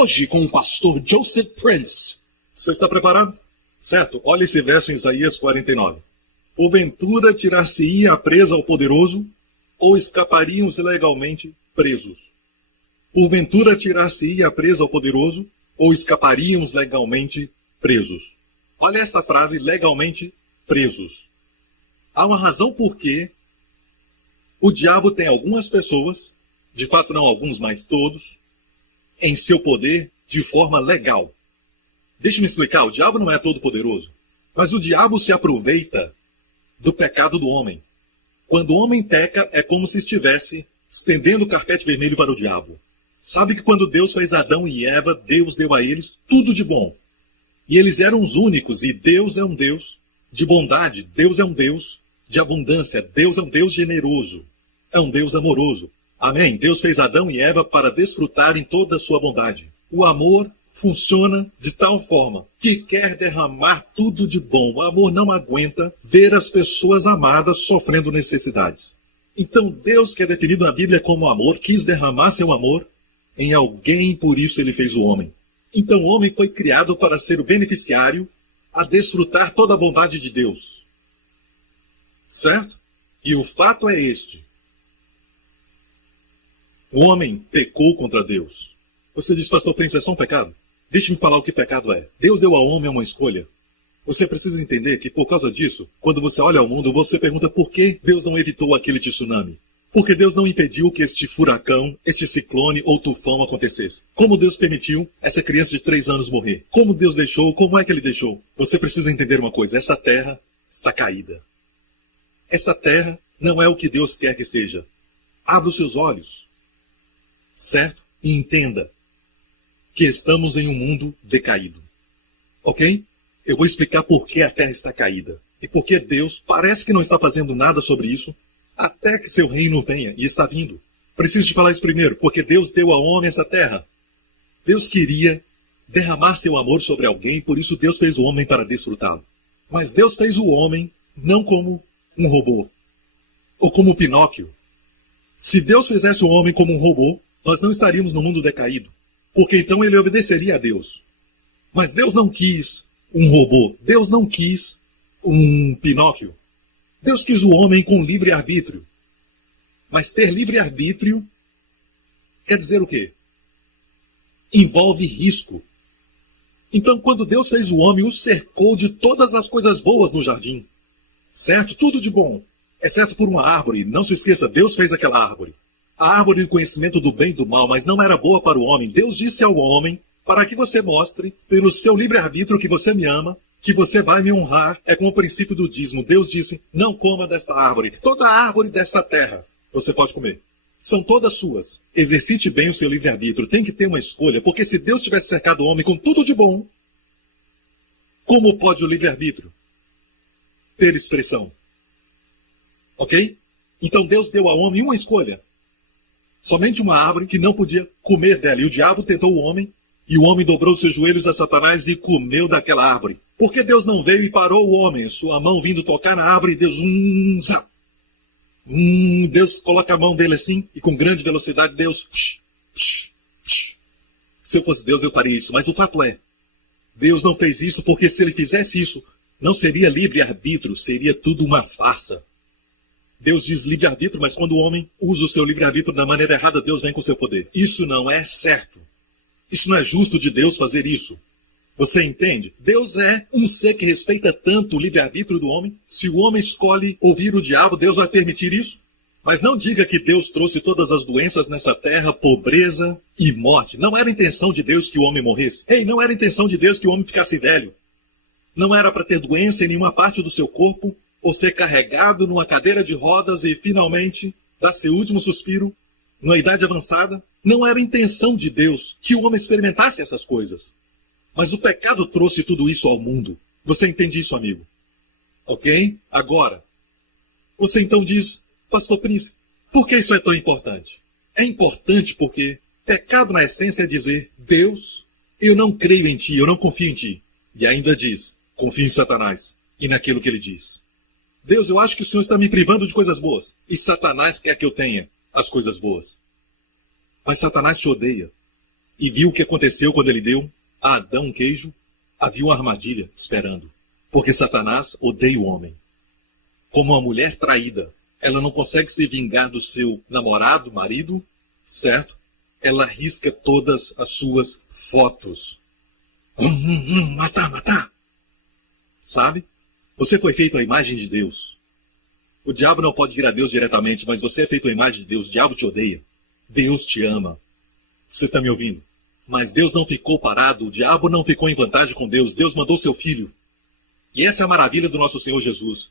Hoje com o pastor Joseph Prince. Você está preparado? Certo, olha esse verso em Isaías 49. Porventura tirar-se-ia a presa ao poderoso, ou escaparíamos legalmente presos? Porventura tirar-se-ia a presa ao poderoso, ou escaparíamos legalmente presos? Olha esta frase, legalmente presos. Há uma razão por que o diabo tem algumas pessoas, de fato não alguns, mas todos, em seu poder de forma legal. Deixa-me explicar, o diabo não é todo poderoso, mas o diabo se aproveita do pecado do homem. Quando o homem peca, é como se estivesse estendendo o carpete vermelho para o diabo. Sabe que quando Deus fez Adão e Eva, Deus deu a eles tudo de bom. E eles eram os únicos, e Deus é um Deus de bondade, Deus é um Deus de abundância, Deus é um Deus generoso, é um Deus amoroso. Amém? Deus fez Adão e Eva para desfrutarem toda a sua bondade. O amor funciona de tal forma que quer derramar tudo de bom. O amor não aguenta ver as pessoas amadas sofrendo necessidades. Então Deus, que é definido na Bíblia como amor, quis derramar seu amor em alguém, por isso ele fez o homem. Então o homem foi criado para ser o beneficiário a desfrutar toda a bondade de Deus. Certo? E o fato é este. O homem pecou contra Deus. Você diz, pastor Prince, é só um pecado? Deixe-me falar o que pecado é. Deus deu ao homem uma escolha. Você precisa entender que por causa disso, quando você olha ao mundo, você pergunta por que Deus não evitou aquele tsunami. Porque Deus não impediu que este furacão, este ciclone ou tufão acontecesse. Como Deus permitiu essa criança de 3 anos morrer? Como Deus deixou? Como é que ele deixou? Você precisa entender uma coisa. Essa terra está caída. Essa terra não é o que Deus quer que seja. Abra os seus olhos. Certo? E entenda que estamos em um mundo decaído. Ok? Eu vou explicar por que a terra está caída. E por que Deus parece que não está fazendo nada sobre isso até que seu reino venha, e está vindo. Preciso te falar isso primeiro, porque Deus deu ao homem essa terra. Deus queria derramar seu amor sobre alguém, por isso Deus fez o homem para desfrutá-lo. Mas Deus fez o homem não como um robô, ou como Pinóquio. Se Deus fizesse o homem como um robô, nós não estaríamos no mundo decaído, porque então ele obedeceria a Deus. Mas Deus não quis um robô, Deus não quis um Pinóquio. Deus quis o homem com livre-arbítrio. Mas ter livre-arbítrio quer dizer o quê? Envolve risco. Então, quando Deus fez o homem, o cercou de todas as coisas boas no jardim. Certo? Tudo de bom. Exceto por uma árvore. Não se esqueça, Deus fez aquela árvore. A árvore do conhecimento do bem e do mal, mas não era boa para o homem. Deus disse ao homem, para que você mostre, pelo seu livre-arbítrio, que você me ama, que você vai me honrar, é como o princípio do dízimo. Deus disse, não coma desta árvore. Toda árvore desta terra você pode comer. São todas suas. Exercite bem o seu livre-arbítrio. Tem que ter uma escolha, porque se Deus tivesse cercado o homem com tudo de bom, como pode o livre-arbítrio ter expressão? Ok? Então Deus deu ao homem uma escolha. Somente uma árvore que não podia comer dela. E o diabo tentou o homem, e o homem dobrou seus joelhos a Satanás e comeu daquela árvore. Por que Deus não veio e parou o homem? Sua mão vindo tocar na árvore e Deus... Deus coloca a mão dele assim e com grande velocidade Deus... Se eu fosse Deus eu faria isso. Mas o fato é, Deus não fez isso porque se ele fizesse isso, não seria livre-arbítrio, seria tudo uma farsa. Deus diz livre-arbítrio, mas quando o homem usa o seu livre-arbítrio da maneira errada, Deus vem com o seu poder. Isso não é certo. Isso não é justo de Deus fazer isso. Você entende? Deus é um ser que respeita tanto o livre-arbítrio do homem. Se o homem escolhe ouvir o diabo, Deus vai permitir isso? Mas não diga que Deus trouxe todas as doenças nessa terra, pobreza e morte. Não era a intenção de Deus que o homem morresse. Ei, não era a intenção de Deus que o homem ficasse velho. Não era para ter doença em nenhuma parte do seu corpo, ou ser carregado numa cadeira de rodas e finalmente dar seu último suspiro numa idade avançada. Não era a intenção de Deus que o homem experimentasse essas coisas. Mas o pecado trouxe tudo isso ao mundo. Você entende isso, amigo? Ok? Agora, você então diz, pastor Prince, por que isso é tão importante? É importante porque pecado na essência é dizer, Deus, eu não creio em ti, eu não confio em ti. E ainda diz, confio em Satanás e naquilo que ele diz. Deus, eu acho que o Senhor está me privando de coisas boas. E Satanás quer que eu tenha as coisas boas. Mas Satanás te odeia. e viu o que aconteceu quando ele deu a Adão um queijo, havia uma armadilha esperando. Porque Satanás odeia o homem. Como uma mulher traída, ela não consegue se vingar do seu namorado, marido, certo? Ela risca todas as suas fotos. Matar, matar. Sabe? Você foi feito à imagem de Deus. O diabo não pode ir a Deus diretamente, mas você é feito à imagem de Deus. O diabo te odeia. Deus te ama. Você está me ouvindo? Mas Deus não ficou parado. O diabo não ficou em vantagem com Deus. Deus mandou seu filho. E essa é a maravilha do nosso Senhor Jesus.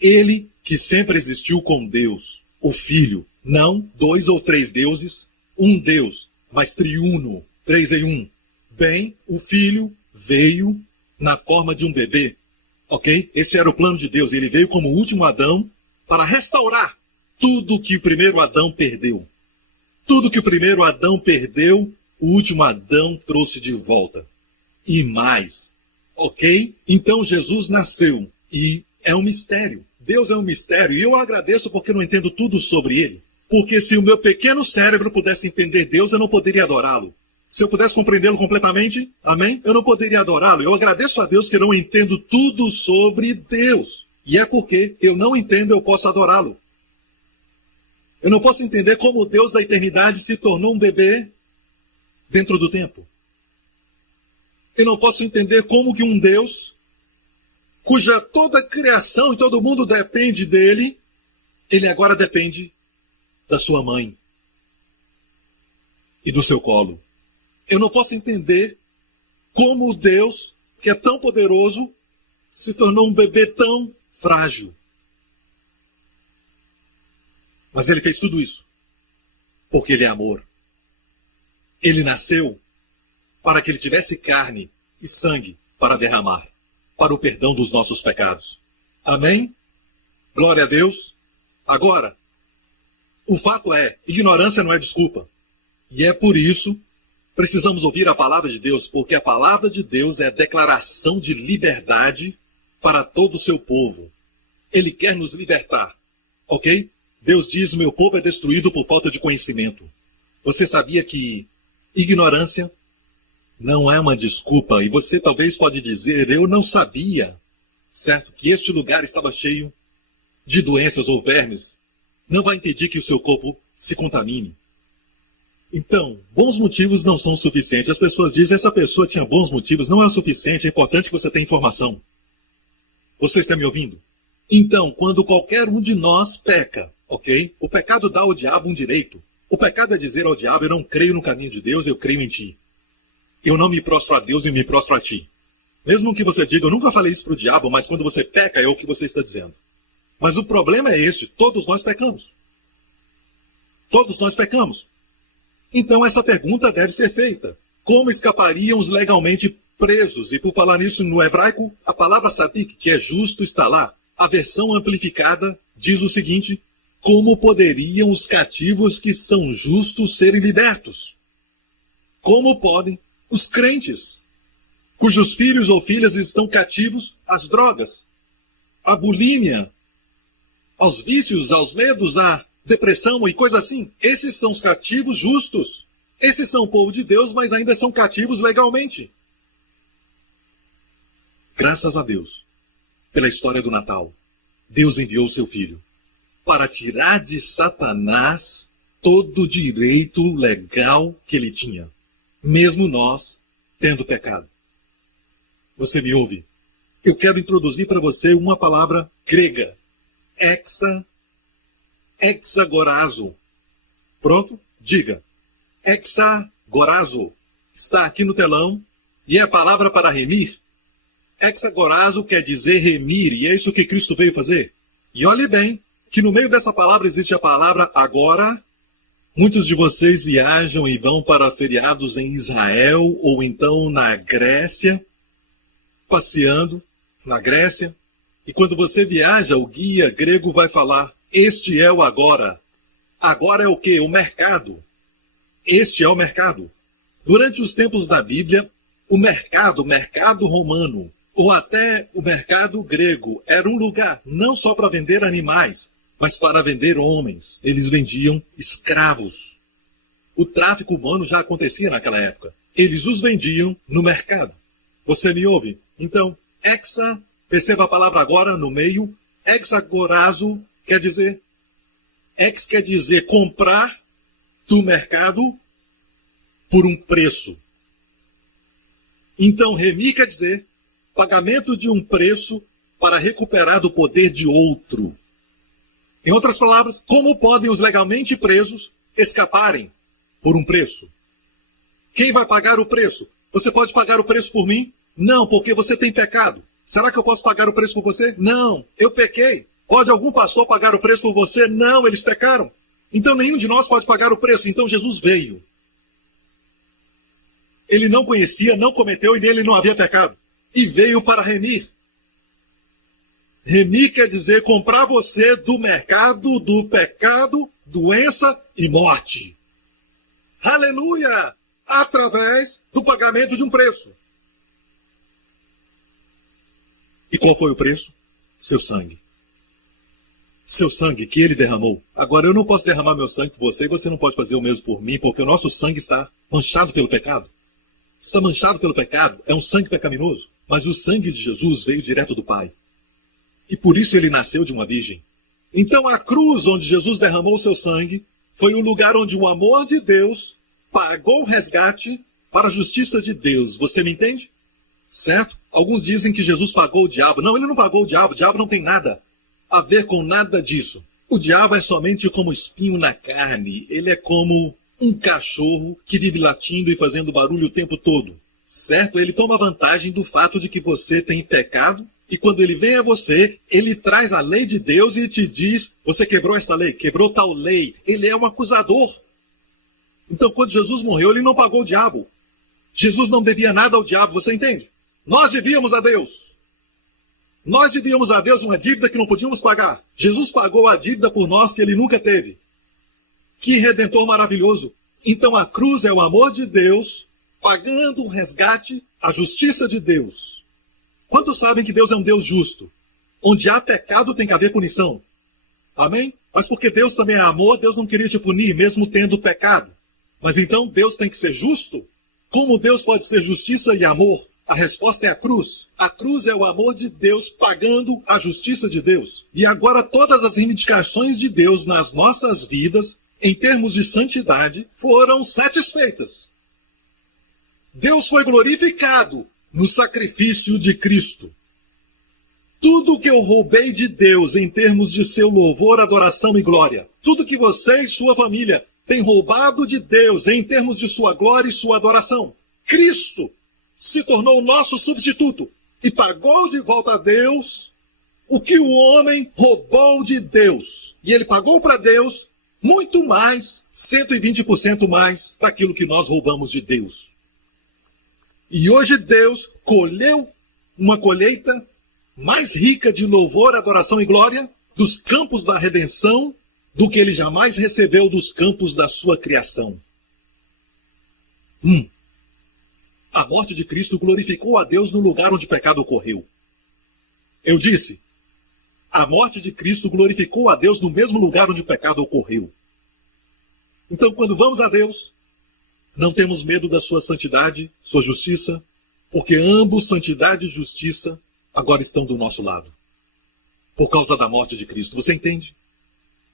Ele que sempre existiu com Deus, o Filho, não 2 ou 3 deuses, um Deus, mas triuno, 3 em 1. Bem, o Filho veio na forma de um bebê, ok? Esse era o plano de Deus. Ele veio como o último Adão para restaurar tudo que o primeiro Adão perdeu. Tudo que o primeiro Adão perdeu, o último Adão trouxe de volta. E mais. Ok? Então Jesus nasceu e é um mistério. Deus é um mistério e eu agradeço porque não entendo tudo sobre ele. Porque se o meu pequeno cérebro pudesse entender Deus, eu não poderia adorá-lo. Se eu pudesse compreendê-lo completamente, amém? Eu não poderia adorá-lo. Eu agradeço a Deus que eu não entendo tudo sobre Deus. E é porque eu não entendo, eu posso adorá-lo. Eu não posso entender como o Deus da eternidade se tornou um bebê dentro do tempo. Eu não posso entender como que um Deus, cuja toda a criação e todo mundo depende dele, ele agora depende da sua mãe e do seu colo. Eu não posso entender como o Deus, que é tão poderoso, se tornou um bebê tão frágil. Mas ele fez tudo isso porque ele é amor. Ele nasceu para que ele tivesse carne e sangue para derramar, para o perdão dos nossos pecados. Amém? Glória a Deus. Agora, o fato é, ignorância não é desculpa. E é por isso precisamos ouvir a palavra de Deus, porque a palavra de Deus é a declaração de liberdade para todo o seu povo. Ele quer nos libertar, ok? Deus diz, o meu povo é destruído por falta de conhecimento. Você sabia que ignorância não é uma desculpa? E você talvez pode dizer, eu não sabia, certo? Que este lugar estava cheio de doenças ou vermes. Não vai impedir que o seu corpo se contamine. Então, bons motivos não são suficientes. As pessoas dizem, essa pessoa tinha bons motivos. Não é o suficiente, é importante que você tenha informação. Você está me ouvindo? Então, quando qualquer um de nós peca, ok? O pecado dá ao diabo um direito. O pecado é dizer ao diabo, eu não creio no caminho de Deus, eu creio em ti. Eu não me prostro a Deus e me prostro a ti. Mesmo que você diga, eu nunca falei isso para o diabo, mas quando você peca é o que você está dizendo. Mas o problema é este, todos nós pecamos. Todos nós pecamos. Então essa pergunta deve ser feita. Como escaparíamos legalmente presos? E por falar nisso no hebraico, a palavra sadik, que é justo, está lá. A versão amplificada diz o seguinte, como poderiam os cativos que são justos serem libertos? Como podem os crentes, cujos filhos ou filhas estão cativos às drogas, à bulímia, aos vícios, aos medos, à depressão e coisa assim? Esses são os cativos justos. Esses são o povo de Deus, mas ainda são cativos legalmente. Graças a Deus, pela história do Natal, Deus enviou o seu Filho para tirar de Satanás todo o direito legal que ele tinha, mesmo nós tendo pecado. Você me ouve? Eu quero introduzir para você uma palavra grega, hexagorazo. Pronto? Diga. Hexagorazo. Está aqui no telão e é a palavra para remir. Hexagorazo quer dizer remir e é isso que Cristo veio fazer. E olhe bem que no meio dessa palavra existe a palavra agora. Muitos de vocês viajam e vão para feriados em Israel ou então na Grécia, passeando na Grécia. E quando você viaja, o guia grego vai falar, este é o agora. Agora é o quê? O mercado. Este é o mercado. Durante os tempos da Bíblia, o mercado romano, ou até o mercado grego, era um lugar não só para vender animais, mas para vender homens. Eles vendiam escravos. O tráfico humano já acontecia naquela época. Eles os vendiam no mercado. Você me ouve? Então, perceba a palavra agora no meio, exagorazo quer dizer comprar do mercado por um preço. Então, remir quer dizer pagamento de um preço para recuperar do poder de outro. Em outras palavras, como podem os legalmente presos escaparem por um preço? Quem vai pagar o preço? Você pode pagar o preço por mim? Não, porque você tem pecado. Será que eu posso pagar o preço por você? Não, eu pequei. Pode algum pastor pagar o preço por você? Não, eles pecaram. Então nenhum de nós pode pagar o preço. Então Jesus veio. Ele não conhecia, não cometeu e nele não havia pecado. E veio para remir. Remir quer dizer comprar você do mercado, do pecado, doença e morte. Aleluia! Através do pagamento de um preço. E qual foi o preço? Seu sangue. Seu sangue que ele derramou. Agora eu não posso derramar meu sangue por você e você não pode fazer o mesmo por mim, porque o nosso sangue está manchado pelo pecado. Está manchado pelo pecado, é um sangue pecaminoso. Mas o sangue de Jesus veio direto do Pai. E por isso ele nasceu de uma virgem. Então a cruz onde Jesus derramou seu sangue foi o lugar onde o amor de Deus pagou o resgate para a justiça de Deus. Você me entende? Certo? Alguns dizem que Jesus pagou o diabo. Não, ele não pagou o diabo não tem nada a ver com nada disso. O diabo é somente como espinho na carne. Ele é como um cachorro que vive latindo e fazendo barulho o tempo todo. Certo? Ele toma vantagem do fato de que você tem pecado. E quando ele vem a você, ele traz a lei de Deus e te diz, você quebrou essa lei, quebrou tal lei. Ele é um acusador. Então, quando Jesus morreu, ele não pagou o diabo. Jesus não devia nada ao diabo, você entende? Nós devíamos a Deus. Nós devíamos a Deus uma dívida que não podíamos pagar. Jesus pagou a dívida por nós que ele nunca teve. Que redentor maravilhoso. Então, a cruz é o amor de Deus, pagando o resgate, a justiça de Deus. Quantos sabem que Deus é um Deus justo? Onde há pecado tem que haver punição. Amém? Mas porque Deus também é amor, Deus não queria te punir, mesmo tendo pecado. Mas então Deus tem que ser justo? Como Deus pode ser justiça e amor? A resposta é a cruz. A cruz é o amor de Deus pagando a justiça de Deus. E agora todas as reivindicações de Deus nas nossas vidas, em termos de santidade, foram satisfeitas. Deus foi glorificado no sacrifício de Cristo. Tudo que eu roubei de Deus em termos de seu louvor, adoração e glória, tudo que você e sua família têm roubado de Deus em termos de sua glória e sua adoração, Cristo se tornou o nosso substituto e pagou de volta a Deus o que o homem roubou de Deus. E ele pagou para Deus muito mais, 120% mais, daquilo que nós roubamos de Deus. E hoje Deus colheu uma colheita mais rica de louvor, adoração e glória dos campos da redenção do que ele jamais recebeu dos campos da sua criação. A morte de Cristo glorificou a Deus no lugar onde o pecado ocorreu. Eu disse, a morte de Cristo glorificou a Deus no mesmo lugar onde o pecado ocorreu. Então, quando vamos a Deus, não temos medo da sua santidade, sua justiça, porque ambos, santidade e justiça, agora estão do nosso lado. Por causa da morte de Cristo. Você entende?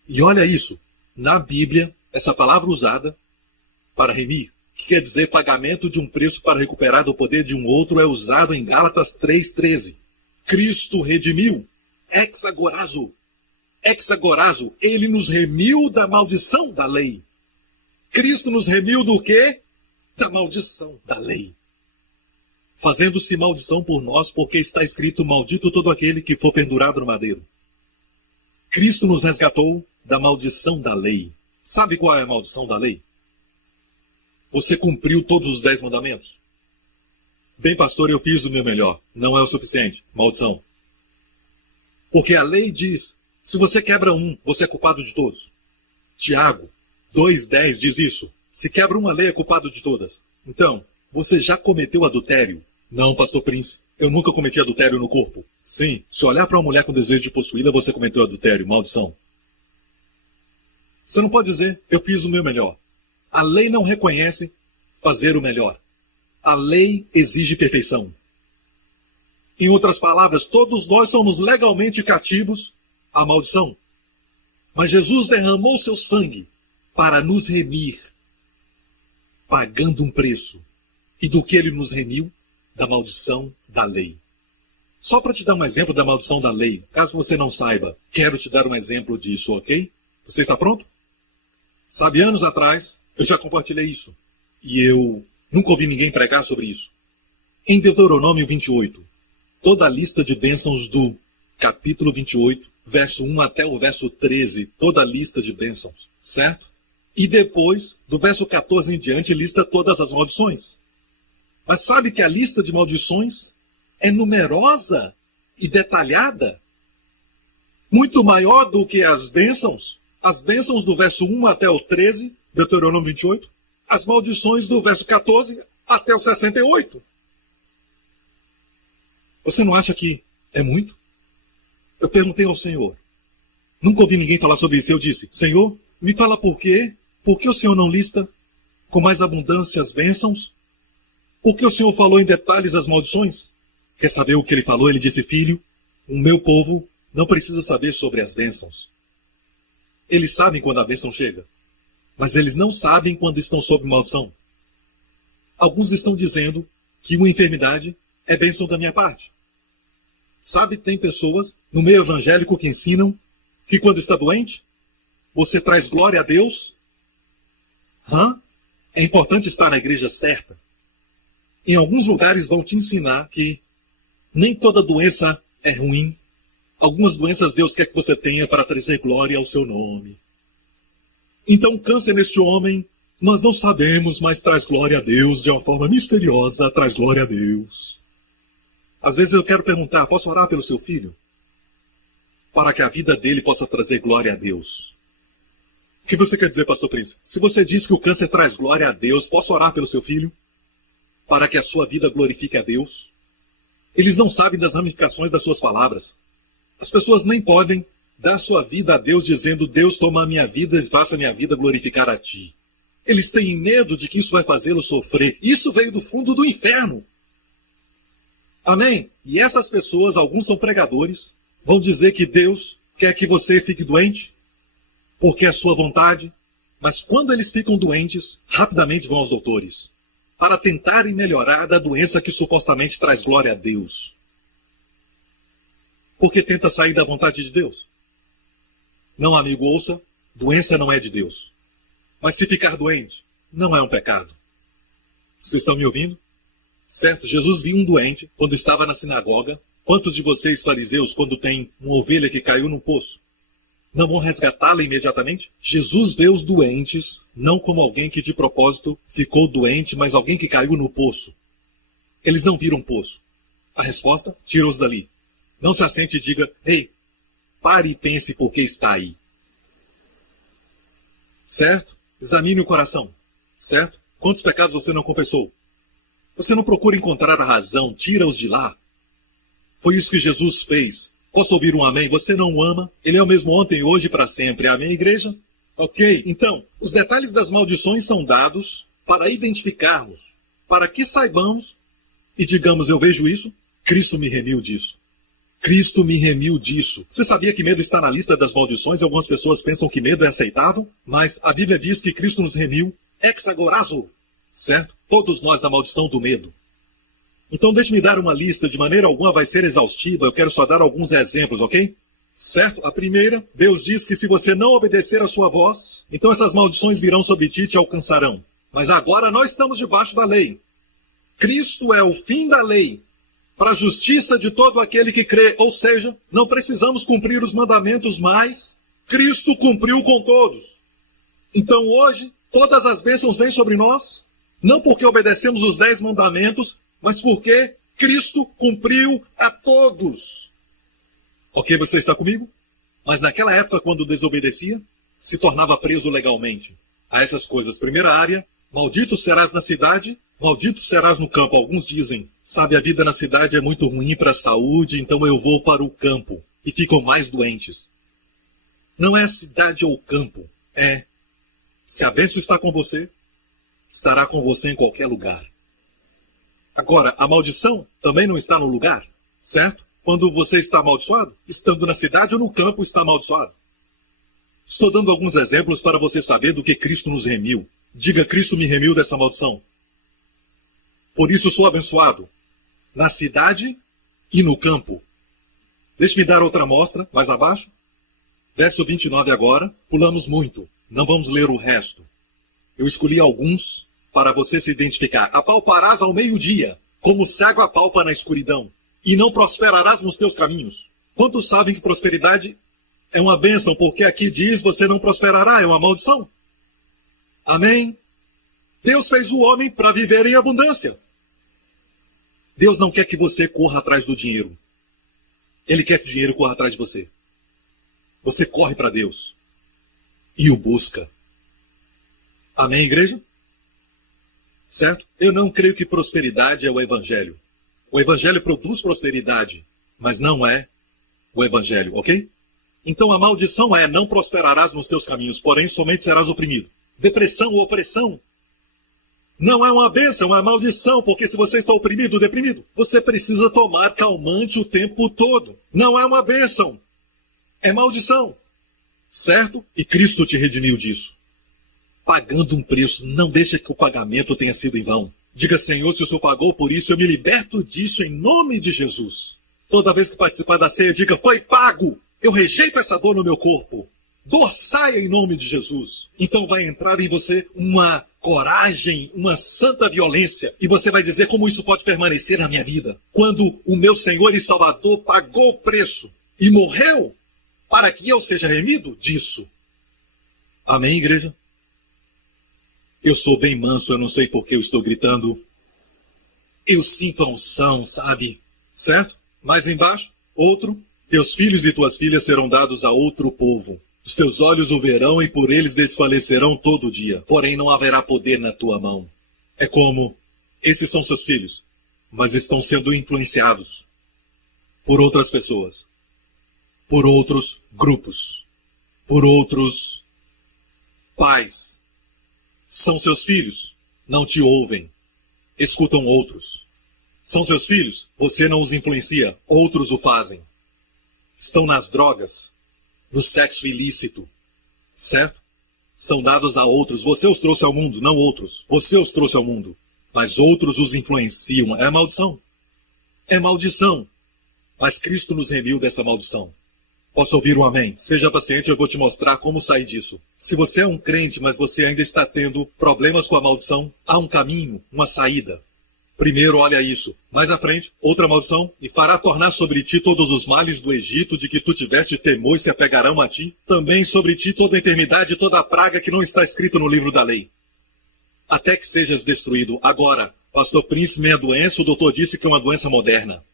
E olha isso. Na Bíblia, essa palavra usada para remir, que quer dizer pagamento de um preço para recuperar do poder de um outro, é usado em Gálatas 3,13. Cristo redimiu. Exagorazo. Exagorazo. Ele nos remiu da maldição da lei. Cristo nos remiu do quê? Da maldição da lei. Fazendo-se maldição por nós, porque está escrito, maldito todo aquele que for pendurado no madeiro. Cristo nos resgatou da maldição da lei. Sabe qual é a maldição da lei? Você cumpriu todos os 10 mandamentos? Bem, pastor, eu fiz o meu melhor. Não é o suficiente. Maldição. Porque a lei diz, se você quebra um, você é culpado de todos. Tiago 2,10 diz isso. Se quebra uma lei, é culpado de todas. Então, você já cometeu adultério? Não, pastor Prince. Eu nunca cometi adultério no corpo. Sim, se olhar para uma mulher com desejo de possuí-la, você cometeu adultério, maldição. Você não pode dizer, eu fiz o meu melhor. A lei não reconhece fazer o melhor. A lei exige perfeição. Em outras palavras, todos nós somos legalmente cativos à maldição. Mas Jesus derramou seu sangue para nos remir, pagando um preço. E do que ele nos remiu? Da maldição da lei. Só para te dar um exemplo da maldição da lei, caso você não saiba, quero te dar um exemplo disso, ok? Você está pronto? Sabe, anos atrás, eu já compartilhei isso. E eu nunca ouvi ninguém pregar sobre isso. Em Deuteronômio 28, toda a lista de bênçãos do capítulo 28, verso 1 até o verso 13, toda a lista de bênçãos, certo? E depois, do verso 14 em diante, lista todas as maldições. Mas sabe que a lista de maldições é numerosa e detalhada? Muito maior do que as bênçãos. As bênçãos do verso 1 até o 13, Deuteronômio 28. As maldições do verso 14 até o 68. Você não acha que é muito? Eu perguntei ao Senhor. Nunca ouvi ninguém falar sobre isso. Eu disse, Senhor, me fala por quê? Por que o Senhor não lista com mais abundância as bênçãos? Por que o Senhor falou em detalhes as maldições? Quer saber o que ele falou? Ele disse, filho, o meu povo não precisa saber sobre as bênçãos. Eles sabem quando a bênção chega, mas eles não sabem quando estão sob maldição. Alguns estão dizendo que uma enfermidade é bênção da minha parte. Sabe, tem pessoas no meio evangélico que ensinam que quando está doente, você traz glória a Deus. É importante estar na igreja certa. Em alguns lugares vão te ensinar que nem toda doença é ruim. Algumas doenças Deus quer que você tenha para trazer glória ao seu nome. Então câncer neste homem, nós não sabemos, mas traz glória a Deus de uma forma misteriosa, traz glória a Deus. Às vezes eu quero perguntar, posso orar pelo seu filho? Para que a vida dele possa trazer glória a Deus. O que você quer dizer, pastor Príncipe? Se você diz que o câncer traz glória a Deus, posso orar pelo seu filho? Para que a sua vida glorifique a Deus? Eles não sabem das ramificações das suas palavras. As pessoas nem podem dar sua vida a Deus dizendo, Deus toma a minha vida e faça a minha vida glorificar a ti. Eles têm medo de que isso vai fazê-lo sofrer. Isso veio do fundo do inferno. Amém? E essas pessoas, alguns são pregadores, vão dizer que Deus quer que você fique doente, porque é a sua vontade. Mas quando eles ficam doentes, rapidamente vão aos doutores, para tentarem melhorar da doença que supostamente traz glória a Deus. Porque tenta sair da vontade de Deus. Não, amigo, ouça, doença não é de Deus. Mas se ficar doente, não é um pecado. Vocês estão me ouvindo? Certo, Jesus viu um doente quando estava na sinagoga. Quantos de vocês, fariseus, quando tem uma ovelha que caiu no poço, não vão resgatá-la imediatamente? Jesus vê os doentes, não como alguém que de propósito ficou doente, mas alguém que caiu no poço. Eles não viram poço. A resposta? Tira-os dali. Não se assente e diga, ei, pare e pense por que está aí. Certo? Examine o coração. Certo? Quantos pecados você não confessou? Você não procura encontrar a razão, tira-os de lá. Foi isso que Jesus fez. Posso ouvir um amém? Você não o ama? Ele é o mesmo ontem, hoje e para sempre. Amém, igreja? Ok, então, os detalhes das maldições são dados para identificarmos, para que saibamos e digamos, eu vejo isso, Cristo me remiu disso. Cristo me remiu disso. Você sabia que medo está na lista das maldições e algumas pessoas pensam que medo é aceitável? Mas a Bíblia diz que Cristo nos remiu ex agorazo, certo? Todos nós da maldição do medo. Então deixe-me dar uma lista, de maneira alguma vai ser exaustiva, eu quero só dar alguns exemplos, ok? Certo? A primeira, Deus diz que se você não obedecer a sua voz, então essas maldições virão sobre ti e te alcançarão. Mas agora nós estamos debaixo da lei. Cristo é o fim da lei, para a justiça de todo aquele que crê, ou seja, não precisamos cumprir os mandamentos mais, Cristo cumpriu com todos. Então hoje, todas as bênçãos vêm sobre nós, não porque obedecemos os 10 mandamentos, mas porque Cristo cumpriu a todos. Ok, você está comigo? Mas naquela época, quando desobedecia, se tornava preso legalmente a essas coisas. Primeira área, maldito serás na cidade, maldito serás no campo. Alguns dizem, sabe, a vida na cidade é muito ruim para a saúde, então eu vou para o campo. E ficam mais doentes. Não é a cidade ou o campo, é se a bênção está com você, estará com você em qualquer lugar. Agora, a maldição também não está no lugar, certo? Quando você está amaldiçoado, estando na cidade ou no campo, está amaldiçoado. Estou dando alguns exemplos para você saber do que Cristo nos remiu. Diga, Cristo me remiu dessa maldição. Por isso sou abençoado, na cidade e no campo. Deixe-me dar outra amostra, mais abaixo. Verso 29 agora, pulamos muito, não vamos ler o resto. Eu escolhi alguns para você se identificar. Apalparás ao meio-dia, como o cego apalpa na escuridão, e não prosperarás nos teus caminhos. Quantos sabem que prosperidade é uma bênção, porque aqui diz você não prosperará, é uma maldição? Amém? Deus fez o homem para viver em abundância. Deus não quer que você corra atrás do dinheiro. Ele quer que o dinheiro corra atrás de você. Você corre para Deus e o busca. Amém, igreja? Certo? Eu não creio que prosperidade é o evangelho. O evangelho produz prosperidade, mas não é o evangelho, ok? Então a maldição é: não prosperarás nos teus caminhos, porém somente serás oprimido. Depressão ou opressão não é uma bênção, é uma maldição, porque se você está oprimido, deprimido, você precisa tomar calmante o tempo todo. Não é uma bênção, é maldição. Certo? E Cristo te redimiu disso. Pagando um preço, não deixe que o pagamento tenha sido em vão. Diga, Senhor, se o Senhor pagou por isso, eu me liberto disso em nome de Jesus. Toda vez que participar da ceia, diga, foi pago. Eu rejeito essa dor no meu corpo. Dor saia em nome de Jesus. Então vai entrar em você uma coragem, uma santa violência. E você vai dizer, como isso pode permanecer na minha vida? Quando o meu Senhor e Salvador pagou o preço e morreu para que eu seja remido disso. Amém, igreja? Eu sou bem manso, eu não sei por que eu estou gritando. Eu sinto a unção, sabe? Certo? Mais embaixo, outro. Teus filhos e tuas filhas serão dados a outro povo. Os teus olhos o verão e por eles desfalecerão todo dia. Porém não haverá poder na tua mão. É como, esses são seus filhos, mas estão sendo influenciados por outras pessoas, por outros grupos, por outros pais. São seus filhos, não te ouvem, escutam outros. São seus filhos, você não os influencia, outros o fazem. Estão nas drogas, no sexo ilícito, certo? São dados a outros. Você os trouxe ao mundo, não outros. Você os trouxe ao mundo, mas outros os influenciam. É maldição. É maldição. Mas Cristo nos remiu dessa maldição. Posso ouvir um amém? Seja paciente, eu vou te mostrar como sair disso. Se você é um crente, mas você ainda está tendo problemas com a maldição, há um caminho, uma saída. Primeiro, olha isso. Mais à frente, outra maldição, e fará tornar sobre ti todos os males do Egito de que tu tiveste temor e se apegarão a ti. Também sobre ti toda enfermidade e toda praga que não está escrito no livro da lei. Até que sejas destruído. Agora, pastor Príncipe, minha doença, o doutor disse que é uma doença moderna.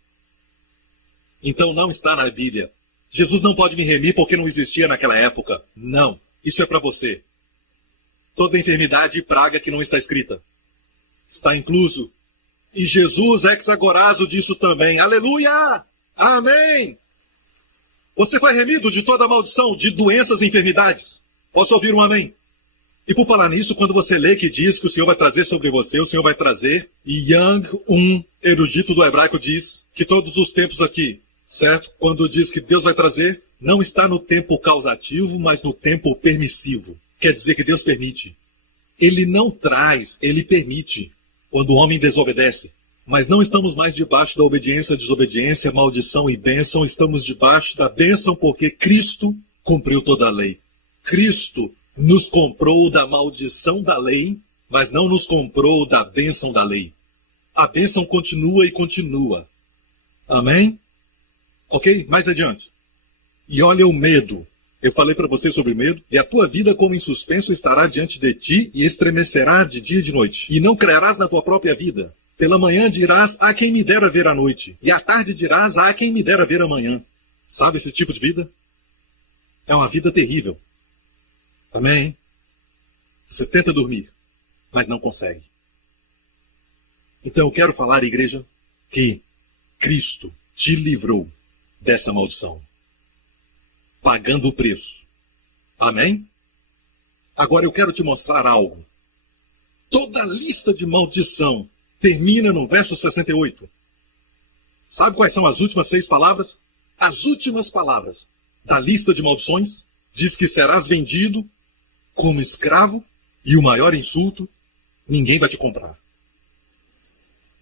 Então não está na Bíblia. Jesus não pode me remir porque não existia naquela época. Não. Isso é para você. Toda enfermidade e praga que não está escrita. Está incluso. E Jesus exagorazo disso também. Aleluia! Amém! Você foi remido de toda maldição, de doenças e enfermidades. Posso ouvir um amém? E por falar nisso, quando você lê que diz que o Senhor vai trazer sobre você, o Senhor vai trazer, e Yang, um erudito do hebraico, diz que todos os tempos aqui, certo? Quando diz que Deus vai trazer, não está no tempo causativo, mas no tempo permissivo. Quer dizer que Deus permite. Ele não traz, ele permite. Quando o homem desobedece. Mas não estamos mais debaixo da obediência, desobediência, maldição e bênção. Estamos debaixo da bênção porque Cristo cumpriu toda a lei. Cristo nos comprou da maldição da lei, mas não nos comprou da bênção da lei. A bênção continua e continua. Amém? Ok? Mais adiante. E olha o medo. Eu falei para você sobre medo, e a tua vida como em suspenso estará diante de ti e estremecerá de dia e de noite. E não crerás na tua própria vida. Pela manhã dirás, há quem me dera ver a noite. E à tarde dirás, há quem me dera ver amanhã. Sabe esse tipo de vida? É uma vida terrível. Amém? Você tenta dormir, mas não consegue. Então eu quero falar, igreja, que Cristo te livrou dessa maldição. Pagando o preço. Amém? Agora eu quero te mostrar algo. Toda a lista de maldição termina no verso 68. Sabe quais são as últimas 6 palavras? As últimas palavras da lista de maldições diz que serás vendido como escravo e o maior insulto, ninguém vai te comprar.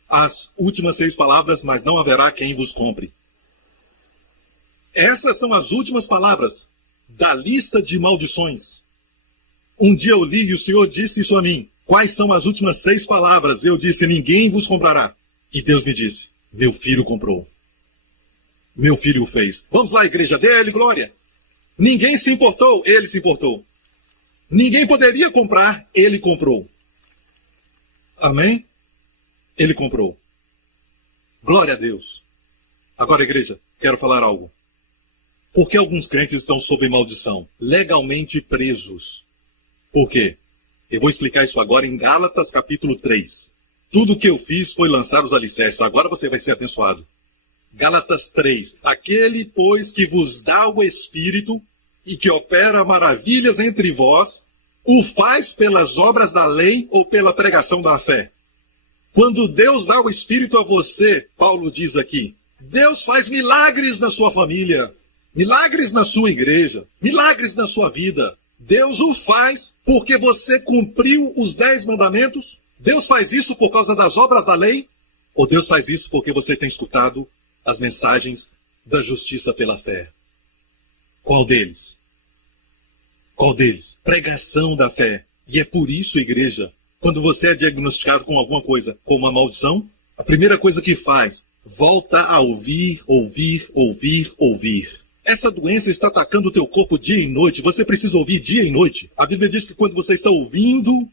As últimas 6 palavras, mas não haverá quem vos compre. Essas são as últimas palavras da lista de maldições. Um dia eu li e o Senhor disse isso a mim. Quais são as últimas 6 palavras? Eu disse, ninguém vos comprará. E Deus me disse, meu filho comprou. Meu filho o fez. Vamos lá, igreja, dê a ele glória. Ninguém se importou, ele se importou. Ninguém poderia comprar, ele comprou. Amém? Ele comprou. Glória a Deus. Agora, igreja, quero falar algo. Por que alguns crentes estão sob maldição? Legalmente presos. Por quê? Eu vou explicar isso agora em Gálatas capítulo 3. Tudo o que eu fiz foi lançar os alicerces. Agora você vai ser abençoado. Gálatas 3. Aquele, pois, que vos dá o Espírito e que opera maravilhas entre vós, o faz pelas obras da lei ou pela pregação da fé? Quando Deus dá o Espírito a você, Paulo diz aqui, Deus faz milagres na sua família, milagres na sua igreja, milagres na sua vida. Deus o faz porque você cumpriu os 10 mandamentos? Deus faz isso por causa das obras da lei? Ou Deus faz isso porque você tem escutado as mensagens da justiça pela fé? Qual deles? Qual deles? Pregação da fé. E é por isso, igreja, quando você é diagnosticado com alguma coisa, com uma maldição, a primeira coisa que faz, volta a ouvir, ouvir, ouvir, ouvir. Essa doença está atacando o teu corpo dia e noite. Você precisa ouvir dia e noite. A Bíblia diz que quando você está ouvindo,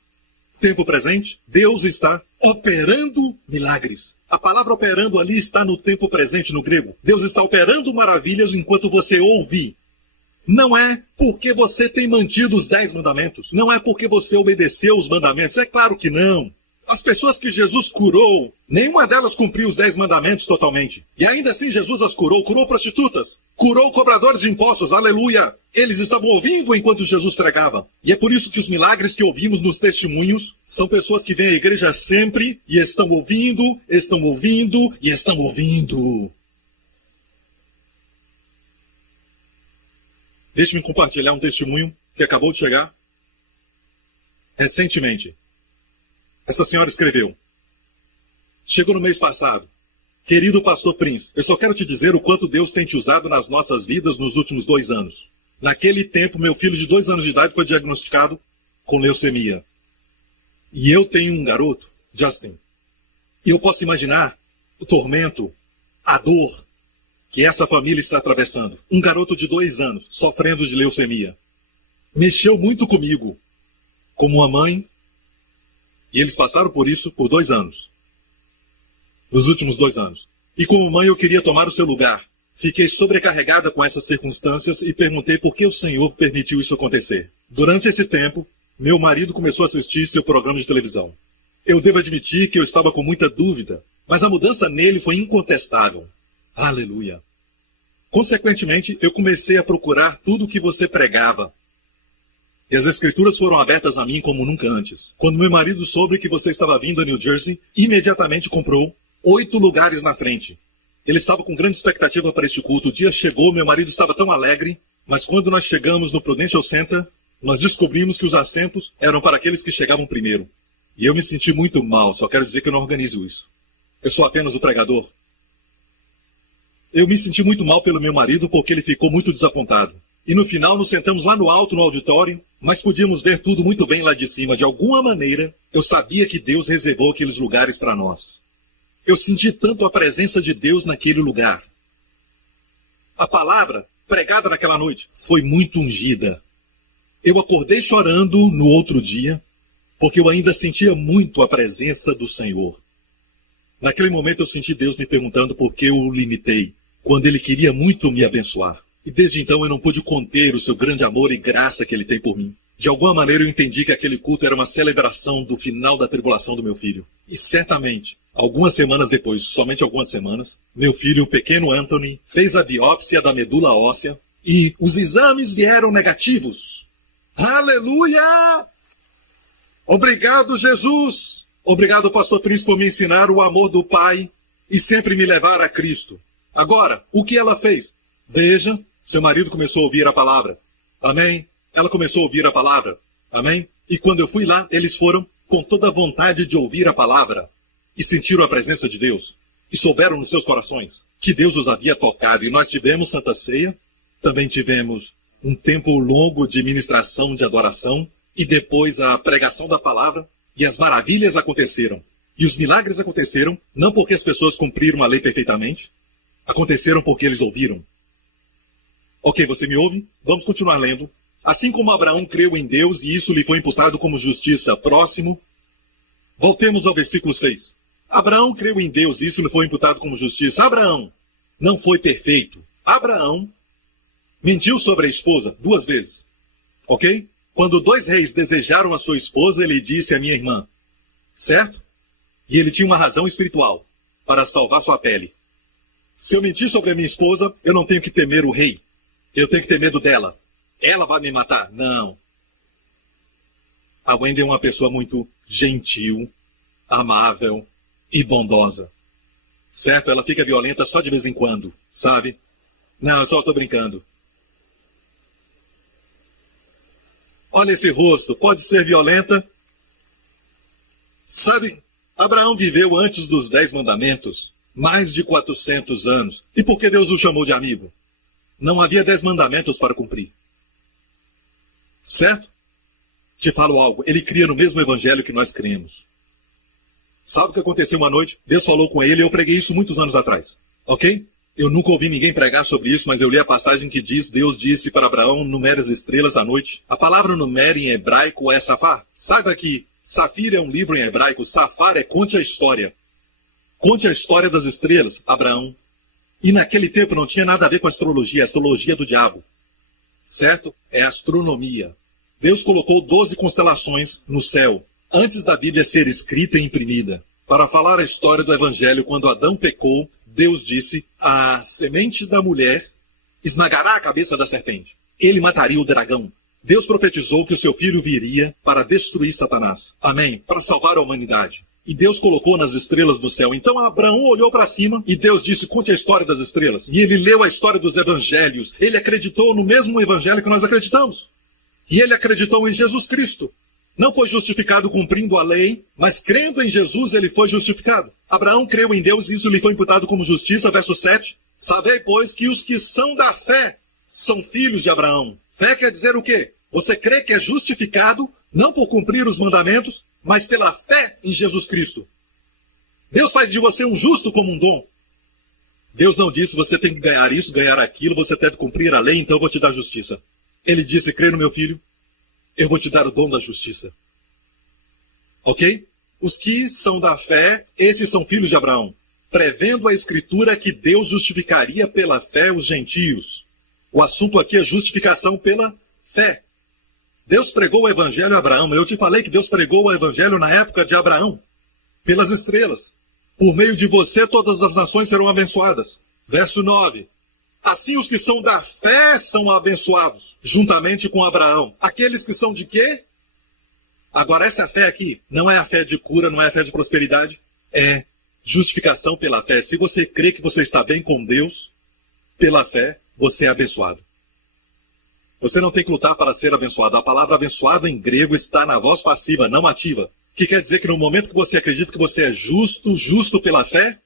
tempo presente, Deus está operando milagres. A palavra operando ali está no tempo presente no grego. Deus está operando maravilhas enquanto você ouve. Não é porque você tem mantido os 10 mandamentos. Não é porque você obedeceu os mandamentos. É claro que não. As pessoas que Jesus curou, nenhuma delas cumpriu os 10 mandamentos totalmente. E ainda assim Jesus as curou. Curou prostitutas. Curou cobradores de impostos. Aleluia! Eles estavam ouvindo enquanto Jesus pregava. E é por isso que os milagres que ouvimos nos testemunhos são pessoas que vêm à igreja sempre e estão ouvindo, estão ouvindo e estão ouvindo. Deixe-me compartilhar um testemunho que acabou de chegar. Recentemente. Essa senhora escreveu. Chegou no mês passado. Querido pastor Prince, eu só quero te dizer o quanto Deus tem te usado nas nossas vidas nos últimos 2 anos. Naquele tempo, meu filho de 2 anos de idade foi diagnosticado com leucemia. E eu tenho um garoto, Justin. E eu posso imaginar o tormento, a dor que essa família está atravessando. Um garoto de 2 anos, sofrendo de leucemia. Mexeu muito comigo, como uma mãe. E eles passaram por isso por 2 anos. Nos últimos 2 anos. E como mãe eu queria tomar o seu lugar. Fiquei sobrecarregada com essas circunstâncias e perguntei por que o Senhor permitiu isso acontecer. Durante esse tempo, meu marido começou a assistir seu programa de televisão. Eu devo admitir que eu estava com muita dúvida, mas a mudança nele foi incontestável. Aleluia. Consequentemente, eu comecei a procurar tudo o que você pregava. E as escrituras foram abertas a mim como nunca antes. Quando meu marido soube que você estava vindo a New Jersey, imediatamente comprou 8 lugares na frente. Ele estava com grande expectativa para este culto. O dia chegou, meu marido estava tão alegre, mas quando nós chegamos no Prudential Center, nós descobrimos que os assentos eram para aqueles que chegavam primeiro. E eu me senti muito mal, só quero dizer que eu não organizo isso. Eu sou apenas o pregador. Eu me senti muito mal pelo meu marido porque ele ficou muito desapontado. E no final nos sentamos lá no alto, no auditório, mas podíamos ver tudo muito bem lá de cima. De alguma maneira, eu sabia que Deus reservou aqueles lugares para nós. Eu senti tanto a presença de Deus naquele lugar. A palavra pregada naquela noite foi muito ungida. Eu acordei chorando no outro dia, porque eu ainda sentia muito a presença do Senhor. Naquele momento eu senti Deus me perguntando por que eu o limitei, quando Ele queria muito me abençoar. E desde então eu não pude conter o seu grande amor e graça que Ele tem por mim. De alguma maneira eu entendi que aquele culto era uma celebração do final da tribulação do meu filho. E certamente, algumas semanas depois, somente algumas semanas, meu filho, o pequeno Anthony, fez a biópsia da medula óssea e os exames vieram negativos. Aleluia! Obrigado, Jesus! Obrigado, pastor Prince, por me ensinar o amor do Pai e sempre me levar a Cristo. Agora, o que ela fez? Veja, seu marido começou a ouvir a palavra. Amém? Ela começou a ouvir a palavra. Amém? E quando eu fui lá, eles foram com toda a vontade de ouvir a palavra e sentiram a presença de Deus. E souberam nos seus corações que Deus os havia tocado. E nós tivemos Santa Ceia, também tivemos um tempo longo de ministração, de adoração, e depois a pregação da palavra, e as maravilhas aconteceram. E os milagres aconteceram, não porque as pessoas cumpriram a lei perfeitamente, aconteceram porque eles ouviram. Ok, você me ouve? Vamos continuar lendo. Assim como Abraão creu em Deus e isso lhe foi imputado como justiça. Próximo. Voltemos ao versículo 6. Abraão creu em Deus e isso lhe foi imputado como justiça. Abraão não foi perfeito. Abraão mentiu sobre a esposa 2 vezes. Ok? Quando 2 reis desejaram a sua esposa, ele disse a minha irmã. Certo? E ele tinha uma razão espiritual para salvar sua pele. Se eu mentir sobre a minha esposa, eu não tenho que temer o rei. Eu tenho que ter medo dela. Ela vai me matar? Não. A Wendy é uma pessoa muito gentil, amável e bondosa. Certo? Ela fica violenta só de vez em quando, sabe? Não, eu só estou brincando. Olha esse rosto, pode ser violenta. Sabe, Abraão viveu antes dos 10 mandamentos, mais de 400 anos. E por que Deus o chamou de amigo? Não havia 10 mandamentos para cumprir. Certo? Te falo algo, ele cria no mesmo evangelho que nós cremos. Sabe o que aconteceu uma noite? Deus falou com ele, eu preguei isso muitos anos atrás. Ok? Eu nunca ouvi ninguém pregar sobre isso, mas eu li a passagem que diz, Deus disse para Abraão, numere as estrelas à noite. A palavra numere em hebraico é safar. Saiba que Safira é um livro em hebraico, safar é conte a história. Conte a história das estrelas, Abraão. E naquele tempo não tinha nada a ver com a astrologia do diabo. Certo? É astronomia. Deus colocou 12 constelações no céu, antes da Bíblia ser escrita e imprimida. Para falar a história do Evangelho, quando Adão pecou, Deus disse, a semente da mulher esmagará a cabeça da serpente. Ele mataria o dragão. Deus profetizou que o seu filho viria para destruir Satanás. Amém? Para salvar a humanidade. E Deus colocou nas estrelas do céu. Então Abraão olhou para cima e Deus disse, conte a história das estrelas. E ele leu a história dos evangelhos. Ele acreditou no mesmo evangelho que nós acreditamos. E ele acreditou em Jesus Cristo. Não foi justificado cumprindo a lei, mas crendo em Jesus ele foi justificado. Abraão creu em Deus e isso lhe foi imputado como justiça. Verso 7. Sabei, pois, que os que são da fé são filhos de Abraão. Fé quer dizer o quê? Você crê que é justificado, não por cumprir os mandamentos, mas pela fé em Jesus Cristo. Deus faz de você um justo como um dom. Deus não disse, você tem que ganhar isso, ganhar aquilo, você deve cumprir a lei, então eu vou te dar justiça. Ele disse, crê no meu filho, eu vou te dar o dom da justiça. Ok? Os que são da fé, esses são filhos de Abraão, prevendo a Escritura que Deus justificaria pela fé os gentios. O assunto aqui é justificação pela fé. Deus pregou o evangelho a Abraão. Eu te falei que Deus pregou o evangelho na época de Abraão, pelas estrelas. Por meio de você todas as nações serão abençoadas. Verso 9. Assim os que são da fé são abençoados, juntamente com Abraão. Aqueles que são de quê? Agora essa fé aqui não é a fé de cura, não é a fé de prosperidade. É justificação pela fé. Se você crê que você está bem com Deus, pela fé, você é abençoado. Você não tem que lutar para ser abençoado. A palavra abençoado em grego está na voz passiva, não ativa. Que quer dizer que no momento que você acredita que você é justo pela fé,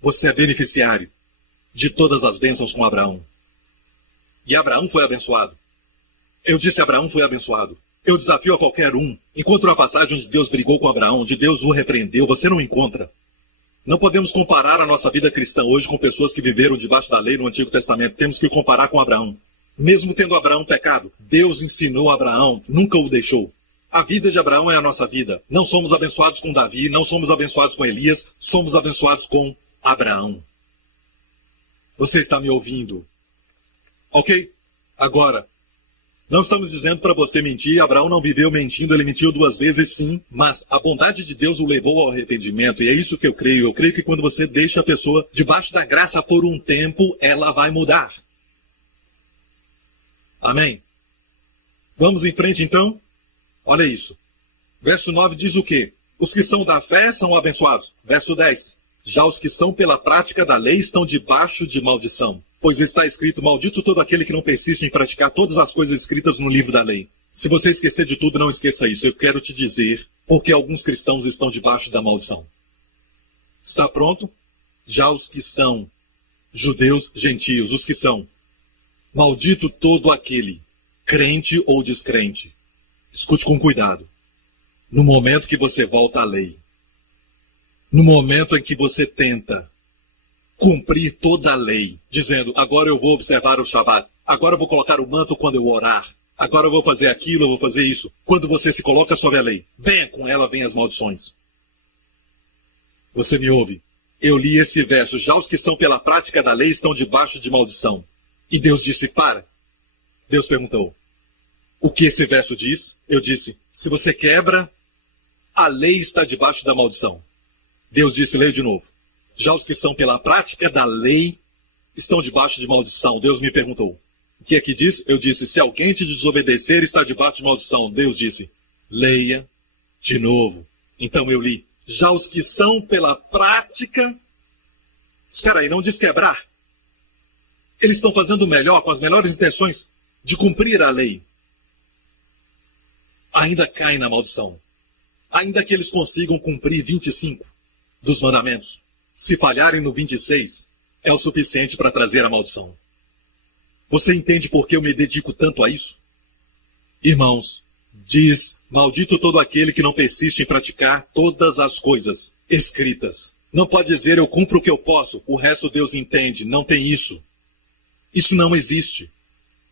você é beneficiário de todas as bênçãos com Abraão. E Abraão foi abençoado. Eu disse Abraão foi abençoado. Eu desafio a qualquer um. Encontra uma passagem onde Deus brigou com Abraão, onde Deus o repreendeu. Você não encontra. Não podemos comparar a nossa vida cristã hoje com pessoas que viveram debaixo da lei no Antigo Testamento. Temos que comparar com Abraão. Mesmo tendo Abraão pecado, Deus ensinou a Abraão, nunca o deixou. A vida de Abraão é a nossa vida. Não somos abençoados com Davi, não somos abençoados com Elias, somos abençoados com Abraão. Você está me ouvindo? Ok? Agora, não estamos dizendo para você mentir. Abraão não viveu mentindo, ele mentiu 2 vezes sim, mas a bondade de Deus o levou ao arrependimento, e é isso que eu creio. Eu creio que quando você deixa a pessoa debaixo da graça por um tempo, ela vai mudar. Amém? Vamos em frente então? Olha isso. Verso 9 diz o quê? Os que são da fé são abençoados. Verso 10. Já os que são pela prática da lei estão debaixo de maldição. Pois está escrito, maldito todo aquele que não persiste em praticar todas as coisas escritas no livro da lei. Se você esquecer de tudo, não esqueça isso. Eu quero te dizer porque alguns cristãos estão debaixo da maldição. Está pronto? Já os que são judeus, gentios, os que são. Maldito todo aquele, crente ou descrente. Escute com cuidado. No momento que você volta à lei, no momento em que você tenta cumprir toda a lei, dizendo, agora eu vou observar o Shabat, agora eu vou colocar o manto quando eu orar, agora eu vou fazer aquilo, eu vou fazer isso. Quando você se coloca sobre a lei, bem, com ela vem as maldições. Você me ouve? Eu li esse verso, já os que são pela prática da lei estão debaixo de maldição. E Deus disse, para. Deus perguntou, o que esse verso diz? Eu disse, se você quebra, a lei está debaixo da maldição. Deus disse, leio de novo. Já os que são pela prática da lei estão debaixo de maldição. Deus me perguntou, o que é que diz? Eu disse, se alguém te desobedecer, está debaixo de maldição. Deus disse, leia de novo. Então eu li. Já os que são pela prática... Espera aí, não diz quebrar. Eles estão fazendo o melhor, com as melhores intenções de cumprir a lei. Ainda caem na maldição. Ainda que eles consigam cumprir 25 dos mandamentos. Se falharem no 26, é o suficiente para trazer a maldição. Você entende por que eu me dedico tanto a isso? Irmãos, diz, maldito todo aquele que não persiste em praticar todas as coisas escritas. Não pode dizer, eu cumpro o que eu posso, o resto Deus entende. Não tem isso. Isso não existe.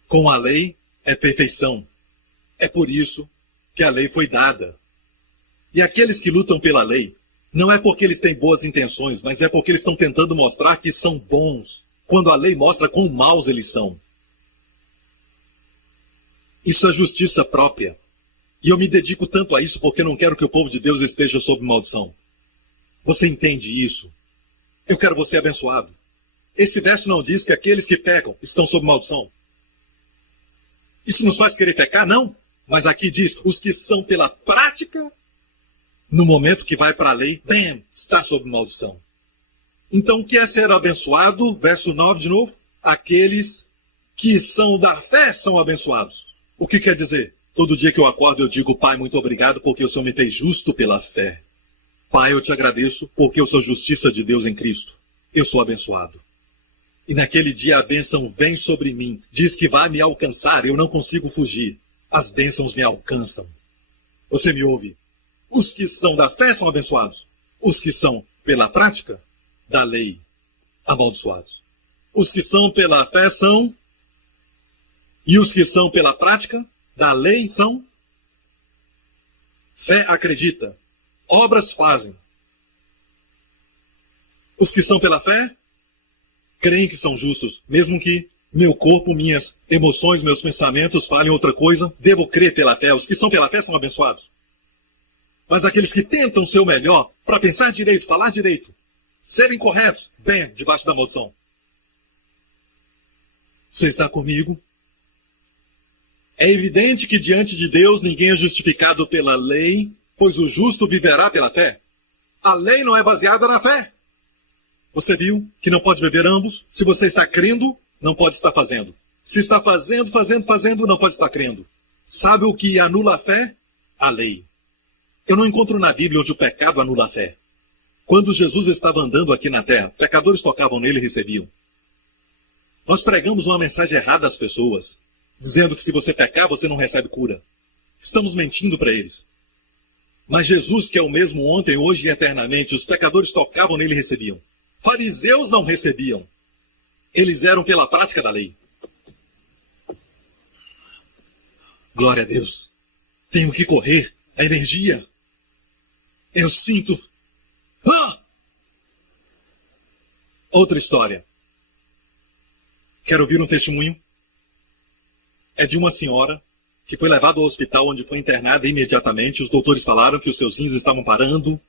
Com a lei é perfeição. É por isso que a lei foi dada. E aqueles que lutam pela lei, não é porque eles têm boas intenções, mas é porque eles estão tentando mostrar que são bons, quando a lei mostra quão maus eles são. Isso é justiça própria. E eu me dedico tanto a isso porque não quero que o povo de Deus esteja sob maldição. Você entende isso? Eu quero você abençoado. Esse verso não diz que aqueles que pecam estão sob maldição. Isso nos faz querer pecar? Não. Mas aqui diz, os que são pela prática, no momento que vai para a lei, bam, está sob maldição. Então, o que é ser abençoado? Verso 9 de novo. Aqueles que são da fé são abençoados. O que quer dizer? Todo dia que eu acordo eu digo, Pai, muito obrigado porque o Senhor me fez justo pela fé. Pai, eu te agradeço porque eu sou justiça de Deus em Cristo. Eu sou abençoado. E naquele dia a bênção vem sobre mim. Diz que vai me alcançar, eu não consigo fugir. As bênçãos me alcançam. Você me ouve? Os que são da fé são abençoados. Os que são pela prática da lei, amaldiçoados. Os que são pela fé são... E os que são pela prática da lei são... Fé acredita. Obras fazem. Os que são pela fé creem que são justos, mesmo que meu corpo, minhas emoções, meus pensamentos falem outra coisa, devo crer pela fé. Os que são pela fé são abençoados. Mas aqueles que tentam ser o melhor para pensar direito, falar direito, serem corretos, bem, debaixo da maldição. Você está comigo? É evidente que diante de Deus ninguém é justificado pela lei, pois o justo viverá pela fé. A lei não é baseada na fé. Você viu que não pode beber ambos? Se você está crendo, não pode estar fazendo. Se está fazendo, não pode estar crendo. Sabe o que anula a fé? A lei. Eu não encontro na Bíblia onde o pecado anula a fé. Quando Jesus estava andando aqui na terra, pecadores tocavam nele e recebiam. Nós pregamos uma mensagem errada às pessoas, dizendo que se você pecar, você não recebe cura. Estamos mentindo para eles. Mas Jesus, que é o mesmo ontem, hoje e eternamente, os pecadores tocavam nele e recebiam. Fariseus não recebiam. Eles eram pela prática da lei. Glória a Deus. Tenho que correr. A energia. Eu sinto. Ah! Outra história. Quero ouvir um testemunho. É de uma senhora que foi levada ao hospital onde foi internada imediatamente. Os doutores falaram que os seus rins estavam parando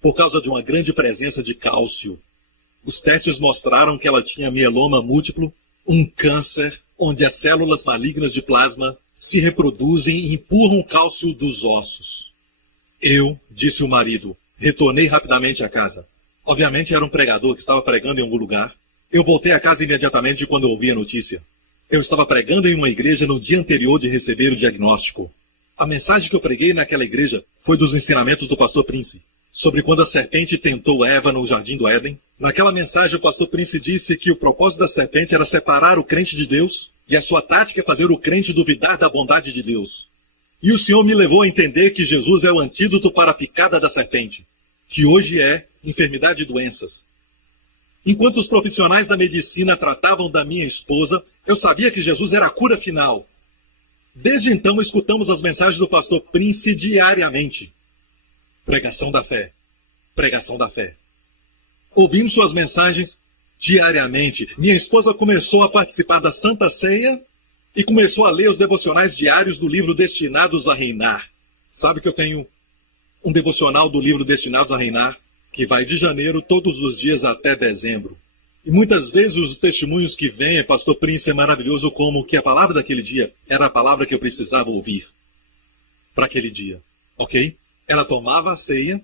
por causa de uma grande presença de cálcio. Os testes mostraram que ela tinha mieloma múltiplo, um câncer onde as células malignas de plasma se reproduzem e empurram o cálcio dos ossos. Eu, disse o marido, retornei rapidamente à casa. Obviamente era um pregador que estava pregando em algum lugar. Eu voltei a casa imediatamente quando ouvi a notícia. Eu estava pregando em uma igreja no dia anterior de receber o diagnóstico. A mensagem que eu preguei naquela igreja foi dos ensinamentos do pastor Prince, sobre quando a serpente tentou Eva no jardim do Éden. Naquela mensagem, o pastor Prince disse que o propósito da serpente era separar o crente de Deus, e a sua tática é fazer o crente duvidar da bondade de Deus. E o Senhor me levou a entender que Jesus é o antídoto para a picada da serpente, que hoje é enfermidade e doenças. Enquanto os profissionais da medicina tratavam da minha esposa, eu sabia que Jesus era a cura final. Desde então, escutamos as mensagens do pastor Prince diariamente. Pregação da fé. Pregação da fé. Ouvimos suas mensagens diariamente. Minha esposa começou a participar da Santa Ceia e começou a ler os devocionais diários do livro Destinados a Reinar. Sabe que eu tenho um devocional do livro Destinados a Reinar, que vai de janeiro todos os dias até dezembro. E muitas vezes os testemunhos que vêm, pastor Prince, é maravilhoso como que a palavra daquele dia era a palavra que eu precisava ouvir para aquele dia, ok? Ela tomava a ceia,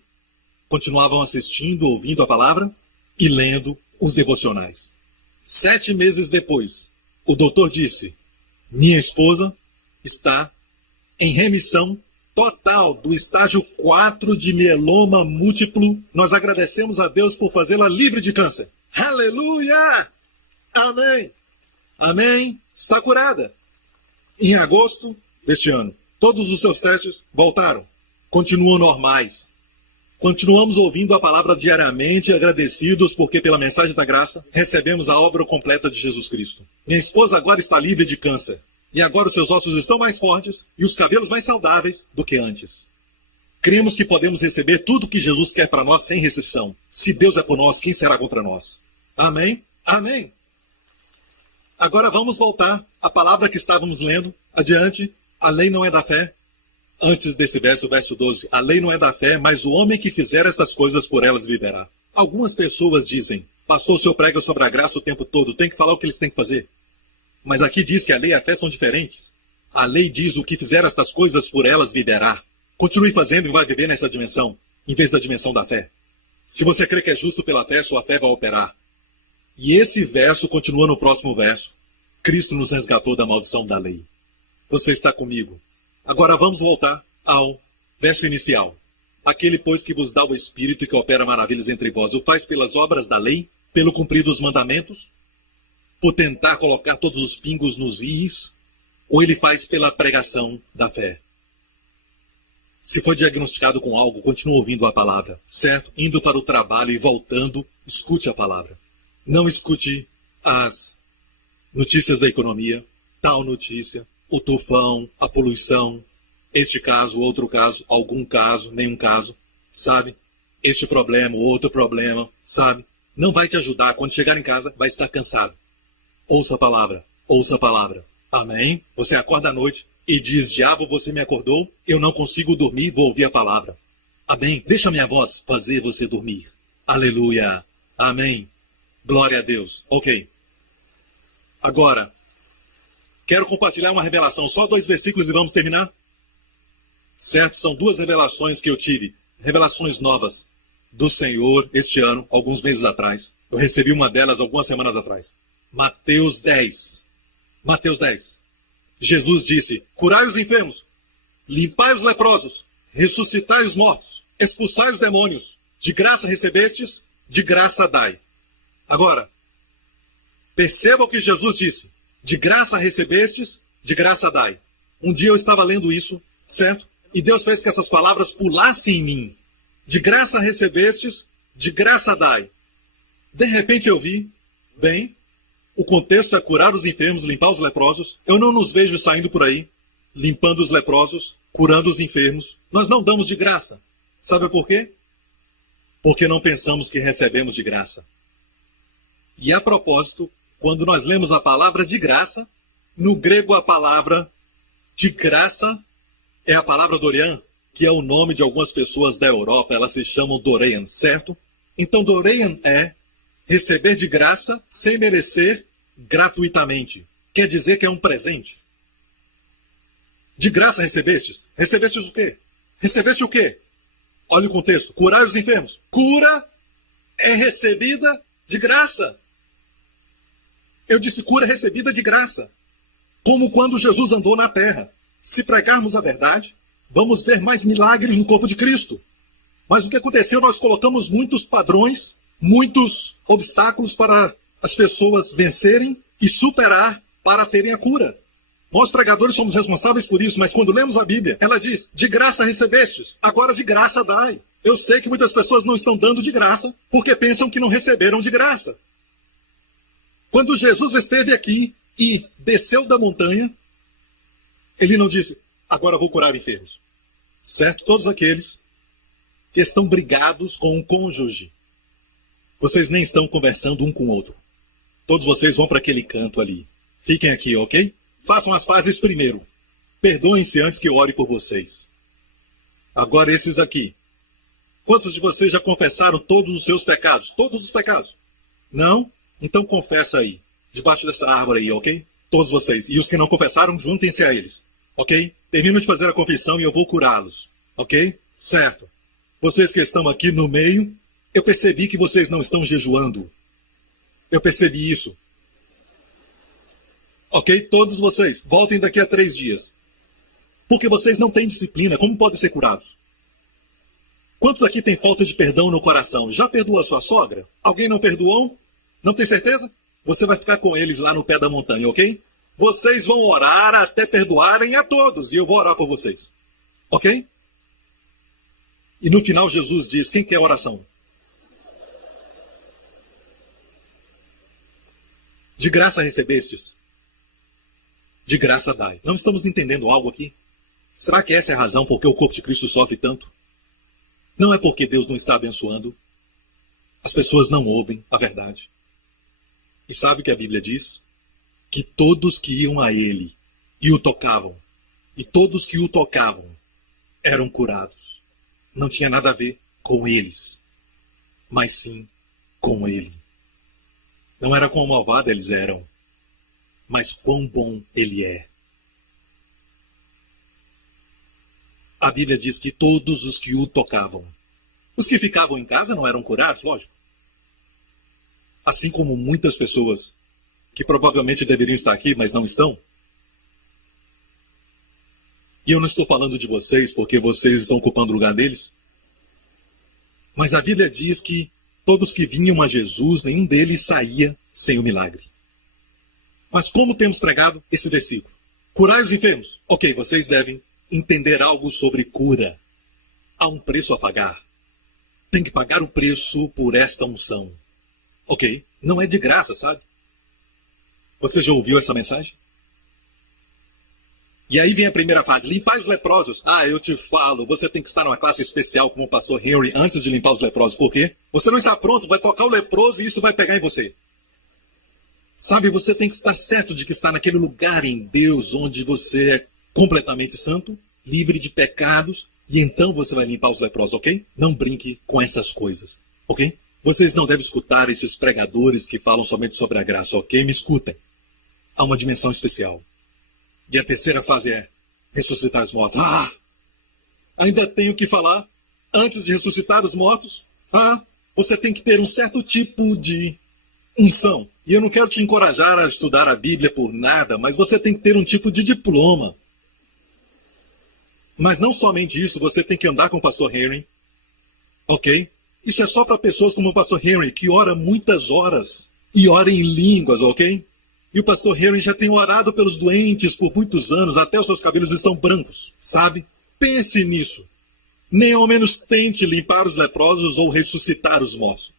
continuavam assistindo, ouvindo a palavra e lendo os devocionais. 7 meses depois, o doutor disse, minha esposa está em remissão total do estágio 4 de mieloma múltiplo. Nós agradecemos a Deus por fazê-la livre de câncer. Aleluia! Amém! Amém! Está curada. Em agosto deste ano, todos os seus testes voltaram. Continuam normais. Continuamos ouvindo a palavra diariamente, agradecidos porque pela mensagem da graça recebemos a obra completa de Jesus Cristo. Minha esposa agora está livre de câncer. E agora os seus ossos estão mais fortes e os cabelos mais saudáveis do que antes. Cremos que podemos receber tudo o que Jesus quer para nós sem restrição. Se Deus é por nós, quem será contra nós? Amém? Amém. Agora vamos voltar à palavra que estávamos lendo. Adiante. A lei não é da fé. Antes desse verso, verso 12. A lei não é da fé, mas o homem que fizer estas coisas por elas viverá. Algumas pessoas dizem, pastor, o senhor prega sobre a graça o tempo todo, tem que falar o que eles têm que fazer. Mas aqui diz que a lei e a fé são diferentes. A lei diz o que fizer estas coisas por elas viverá. Continue fazendo e vai viver nessa dimensão, em vez da dimensão da fé. Se você crê que é justo pela fé, sua fé vai operar. E esse verso continua no próximo verso. Cristo nos resgatou da maldição da lei. Você está comigo. Agora vamos voltar ao verso inicial. Aquele, pois, que vos dá o Espírito e que opera maravilhas entre vós, o faz pelas obras da lei, pelo cumprir dos mandamentos, por tentar colocar todos os pingos nos is, ou ele faz pela pregação da fé? Se for diagnosticado com algo, continue ouvindo a palavra, certo? Indo para o trabalho e voltando, escute a palavra. Não escute as notícias da economia, tal notícia, o tufão, a poluição, este caso, outro caso, algum caso, nenhum caso, sabe? Este problema, outro problema, sabe? Não vai te ajudar. Quando chegar em casa, vai estar cansado. Ouça a palavra, ouça a palavra. Amém? Você acorda à noite e diz, diabo, você me acordou, eu não consigo dormir, vou ouvir a palavra. Amém? Deixa minha voz fazer você dormir. Aleluia. Amém. Glória a Deus. Ok. Agora, quero compartilhar uma revelação. Só 2 versículos e vamos terminar? Certo? São 2 revelações que eu tive. Revelações novas do Senhor este ano, alguns meses atrás. Eu recebi uma delas algumas semanas atrás. Mateus 10. Mateus 10. Jesus disse, curai os enfermos, limpai os leprosos, ressuscitai os mortos, expulsai os demônios. De graça recebestes, de graça dai. Agora, perceba o que Jesus disse. De graça recebestes, de graça dai. Um dia eu estava lendo isso, certo? E Deus fez que essas palavras pulassem em mim. De graça recebestes, de graça dai. De repente eu vi, bem, o contexto é curar os enfermos, limpar os leprosos. Eu não nos vejo saindo por aí, limpando os leprosos, curando os enfermos. Nós não damos de graça. Sabe por quê? Porque não pensamos que recebemos de graça. E a propósito, quando nós lemos a palavra de graça, no grego a palavra de graça é a palavra Dorian, que é o nome de algumas pessoas da Europa. Elas se chamam Dorean, certo? Então Dorean é receber de graça, sem merecer, gratuitamente. Quer dizer que é um presente. De graça recebestes? Recebestes o quê? Recebeste o quê? Olha o contexto. Curar os enfermos. Cura é recebida de graça. Eu disse cura recebida de graça. Como quando Jesus andou na terra. Se pregarmos a verdade, vamos ver mais milagres no corpo de Cristo. Mas o que aconteceu? Nós colocamos muitos padrões, muitos obstáculos para as pessoas vencerem e superar para terem a cura. Nós pregadores somos responsáveis por isso, mas quando lemos a Bíblia, ela diz, de graça recebestes, agora de graça dai. Eu sei que muitas pessoas não estão dando de graça, porque pensam que não receberam de graça. Quando Jesus esteve aqui e desceu da montanha, ele não disse, agora vou curar enfermos. Certo? Todos aqueles que estão brigados com o cônjuge, vocês nem estão conversando um com o outro. Todos vocês vão para aquele canto ali. Fiquem aqui, ok? Façam as pazes primeiro. Perdoem-se antes que eu ore por vocês. Agora esses aqui. Quantos de vocês já confessaram todos os seus pecados? Todos os pecados? Não? Então confessa aí. Debaixo dessa árvore aí, ok? Todos vocês. E os que não confessaram, juntem-se a eles. Ok? Termino de fazer a confissão e eu vou curá-los. Ok? Certo. Vocês que estão aqui no meio, eu percebi que vocês não estão jejuando. Eu percebi isso. Ok? Todos vocês, voltem daqui a 3 dias. Porque vocês não têm disciplina, como podem ser curados? Quantos aqui têm falta de perdão no coração? Já perdoou a sua sogra? Alguém não perdoou? Não tem certeza? Você vai ficar com eles lá no pé da montanha, ok? Vocês vão orar até perdoarem a todos, e eu vou orar por vocês. Ok? E no final Jesus diz, quem quer oração? De graça recebestes. De graça dai. Não estamos entendendo algo aqui? Será que essa é a razão por que o corpo de Cristo sofre tanto? Não é porque Deus não está abençoando. As pessoas não ouvem a verdade. E sabe o que a Bíblia diz? Que todos que iam a Ele e o tocavam, e todos que o tocavam, eram curados. Não tinha nada a ver com eles, mas sim com Ele. Não era quão malvado eles eram, mas quão bom Ele é. A Bíblia diz que todos os que o tocavam, os que ficavam em casa não eram curados, lógico. Assim como muitas pessoas que provavelmente deveriam estar aqui, mas não estão. E eu não estou falando de vocês porque vocês estão ocupando o lugar deles. Mas a Bíblia diz que todos que vinham a Jesus, nenhum deles saía sem o milagre. Mas como temos pregado esse versículo? Curai os enfermos. Ok, vocês devem entender algo sobre cura. Há um preço a pagar. Tem que pagar o preço por esta unção. Ok, não é de graça, sabe? Você já ouviu essa mensagem? E aí vem a primeira fase, limpar os leprosos. Ah, eu te falo, você tem que estar numa classe especial como o pastor Henry antes de limpar os leprosos. Por quê? Você não está pronto, vai tocar o leproso e isso vai pegar em você. Sabe, você tem que estar certo de que está naquele lugar em Deus onde você é completamente santo, livre de pecados, e então você vai limpar os leprosos, ok? Não brinque com essas coisas, ok? Vocês não devem escutar esses pregadores que falam somente sobre a graça, ok? Me escutem. Há uma dimensão especial. E a terceira fase é ressuscitar os mortos. Ah! Ainda tenho que falar antes de ressuscitar os mortos? Ah! Você tem que ter um certo tipo de unção. E eu não quero te encorajar a estudar a Bíblia por nada, mas você tem que ter um tipo de diploma. Mas não somente isso, você tem que andar com o pastor Henry. Ok? Isso é só para pessoas como o pastor Henry, que ora muitas horas e ora em línguas, ok? E o pastor Henry já tem orado pelos doentes por muitos anos, até os seus cabelos estão brancos, sabe? Pense nisso. Nem ao menos tente limpar os leprosos ou ressuscitar os mortos.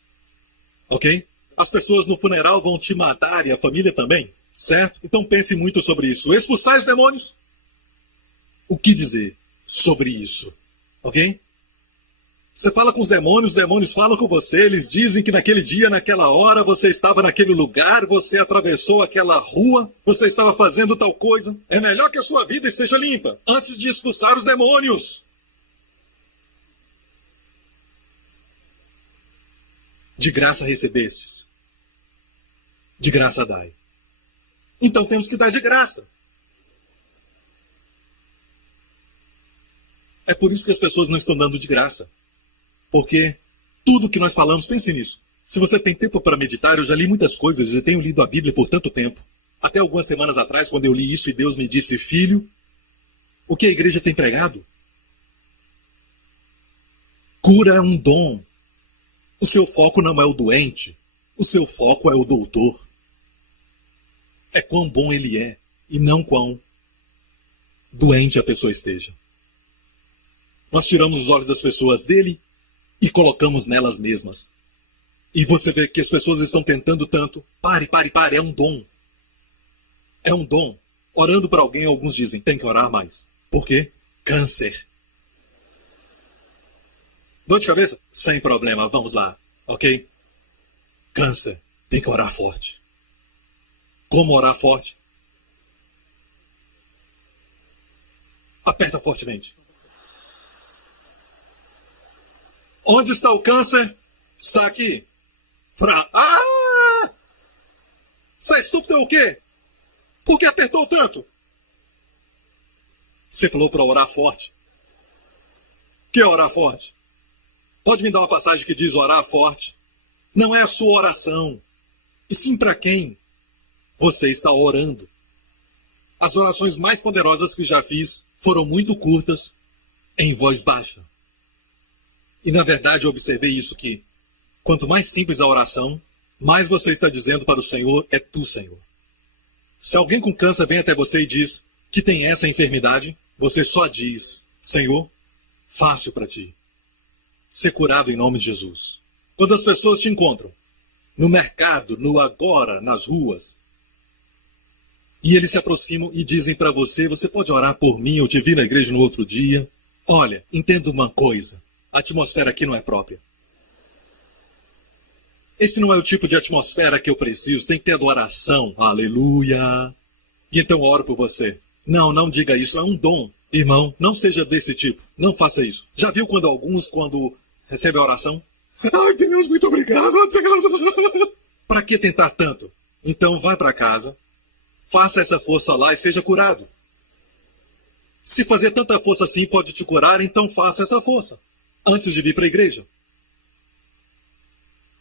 Ok? As pessoas no funeral vão te matar e a família também, certo? Então pense muito sobre isso. Expulsar os demônios? O que dizer sobre isso? Ok? Você fala com os demônios falam com você, eles dizem que naquele dia, naquela hora, você estava naquele lugar, você atravessou aquela rua, você estava fazendo tal coisa. É melhor que a sua vida esteja limpa, antes de expulsar os demônios. De graça recebestes. De graça dai. Então temos que dar de graça. É por isso que as pessoas não estão dando de graça. Porque tudo que nós falamos, pense nisso. Se você tem tempo para meditar, eu já li muitas coisas e tenho lido a Bíblia por tanto tempo. Até algumas semanas atrás, quando eu li isso e Deus me disse, filho, o que a igreja tem pregado? Cura é um dom. O seu foco não é o doente. O seu foco é o doutor. É quão bom ele é e não quão doente a pessoa esteja. Nós tiramos os olhos das pessoas dele e colocamos nelas mesmas. E você vê que as pessoas estão tentando tanto. Pare, é um dom. É um dom. Orando para alguém, alguns dizem, tem que orar mais. Por quê? Câncer. Dor de cabeça? Sem problema, vamos lá. Ok? Câncer. Tem que orar forte. Como orar forte? Aperta fortemente. Onde está o câncer? Está aqui. Ah! Você é estúpido ou o quê? Por que apertou tanto? Você falou para orar forte. O que é orar forte? Pode me dar uma passagem que diz orar forte? Não é a sua oração. E sim para quem você está orando. As orações mais poderosas que já fiz foram muito curtas, em voz baixa. E na verdade eu observei isso que, quanto mais simples a oração, mais você está dizendo para o Senhor, é tu, Senhor. Se alguém com câncer vem até você e diz que tem essa enfermidade, você só diz, Senhor, fácil para ti. Ser curado em nome de Jesus. Quando as pessoas te encontram, no mercado, no agora, nas ruas, e eles se aproximam e dizem para você, você pode orar por mim, eu te vi na igreja no outro dia. Olha, entenda uma coisa, a atmosfera aqui não é própria. Esse não é o tipo de atmosfera que eu preciso, tem que ter adoração, aleluia. E então eu oro por você. Não, não diga isso, é um dom. Irmão, não seja desse tipo, não faça isso. Já viu quando alguns, quando recebem a oração? Ai, Deus, muito obrigado. Para que tentar tanto? Então vai para casa, faça essa força lá e seja curado. Se fazer tanta força assim pode te curar, então faça essa força, antes de vir para a igreja.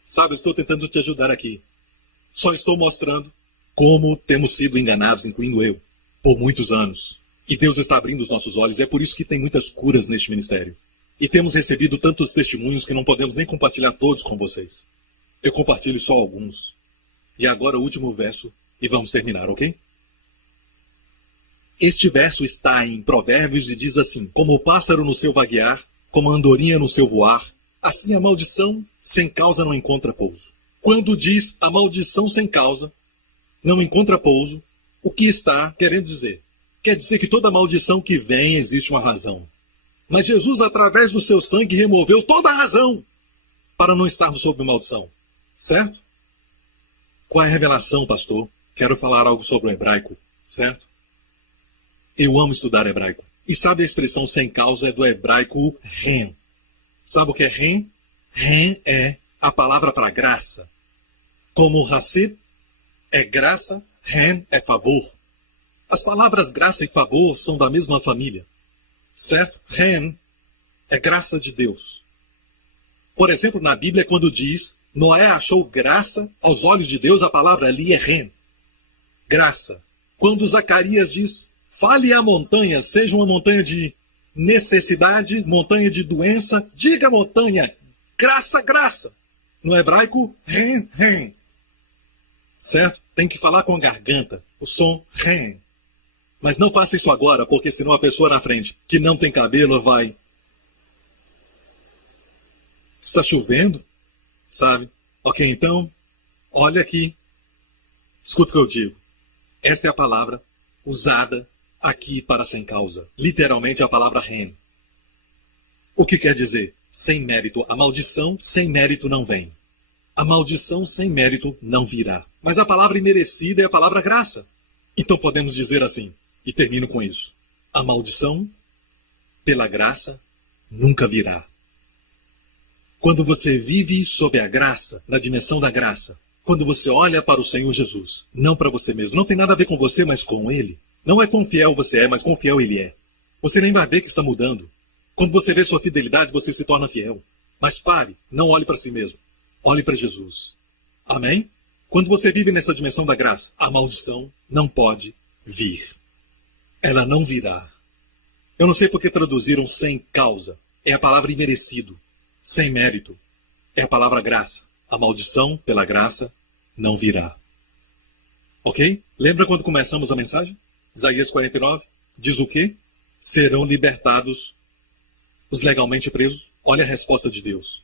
Sabe, eu estou tentando te ajudar aqui. Só estou mostrando como temos sido enganados, incluindo eu, por muitos anos. E Deus está abrindo os nossos olhos, e é por isso que tem muitas curas neste ministério. E temos recebido tantos testemunhos que não podemos nem compartilhar todos com vocês. Eu compartilho só alguns. E agora o último verso, e vamos terminar, ok? Este verso está em Provérbios e diz assim, como o pássaro no seu vaguear, como a andorinha no seu voar, assim a maldição sem causa não encontra pouso. Quando diz a maldição sem causa não encontra pouso, o que está querendo dizer? Quer dizer que toda maldição que vem existe uma razão. Mas Jesus, através do seu sangue, removeu toda a razão para não estarmos sob maldição. Certo? Qual é a revelação, pastor? Quero falar algo sobre o hebraico. Certo? Eu amo estudar hebraico. E sabe a expressão sem causa é do hebraico ren. Sabe o que é ren? Ren é a palavra para graça. Como Hassid é graça, ren é favor. As palavras graça e favor são da mesma família. Certo? Ren é graça de Deus. Por exemplo, na Bíblia, quando diz Noé achou graça aos olhos de Deus, a palavra ali é ren. Graça. Quando Zacarias diz, fale a montanha, seja uma montanha de necessidade, montanha de doença, diga montanha, graça, graça. No hebraico, ren, ren. Certo? Tem que falar com a garganta, o som ren. Mas não faça isso agora, porque senão a pessoa na frente, que não tem cabelo, vai... Está chovendo? Sabe? Ok, então, olha aqui. Escuta o que eu digo. Essa é a palavra usada aqui para sem causa. Literalmente a palavra ren. O que quer dizer? Sem mérito. A maldição sem mérito não vem. A maldição sem mérito não virá. Mas a palavra imerecida é a palavra graça. Então podemos dizer assim, e termino com isso. A maldição, pela graça, nunca virá. Quando você vive sob a graça, na dimensão da graça, quando você olha para o Senhor Jesus, não para você mesmo, não tem nada a ver com você, mas com Ele. Não é quão fiel você é, mas quão fiel Ele é. Você nem vai ver que está mudando. Quando você vê sua fidelidade, você se torna fiel. Mas pare, não olhe para si mesmo. Olhe para Jesus. Amém? Quando você vive nessa dimensão da graça, a maldição não pode vir. Ela não virá. Eu não sei porque traduziram sem causa. É a palavra imerecido. Sem mérito. É a palavra graça. A maldição, pela graça, não virá. Ok? Lembra quando começamos a mensagem? Isaías 49 diz o quê? Serão libertados os legalmente presos? Olha a resposta de Deus.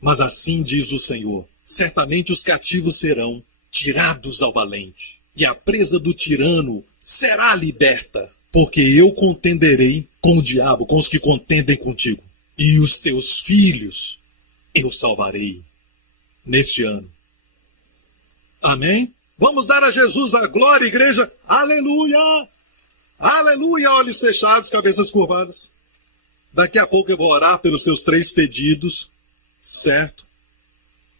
Mas assim diz o Senhor, certamente os cativos serão tirados ao valente, e a presa do tirano será liberta, porque eu contenderei com o diabo, com os que contendem contigo, e os teus filhos eu salvarei neste ano. Amém? Vamos dar a Jesus a glória, igreja. Aleluia! Aleluia! Olhos fechados, cabeças curvadas. Daqui a pouco eu vou orar pelos seus 3 pedidos, certo?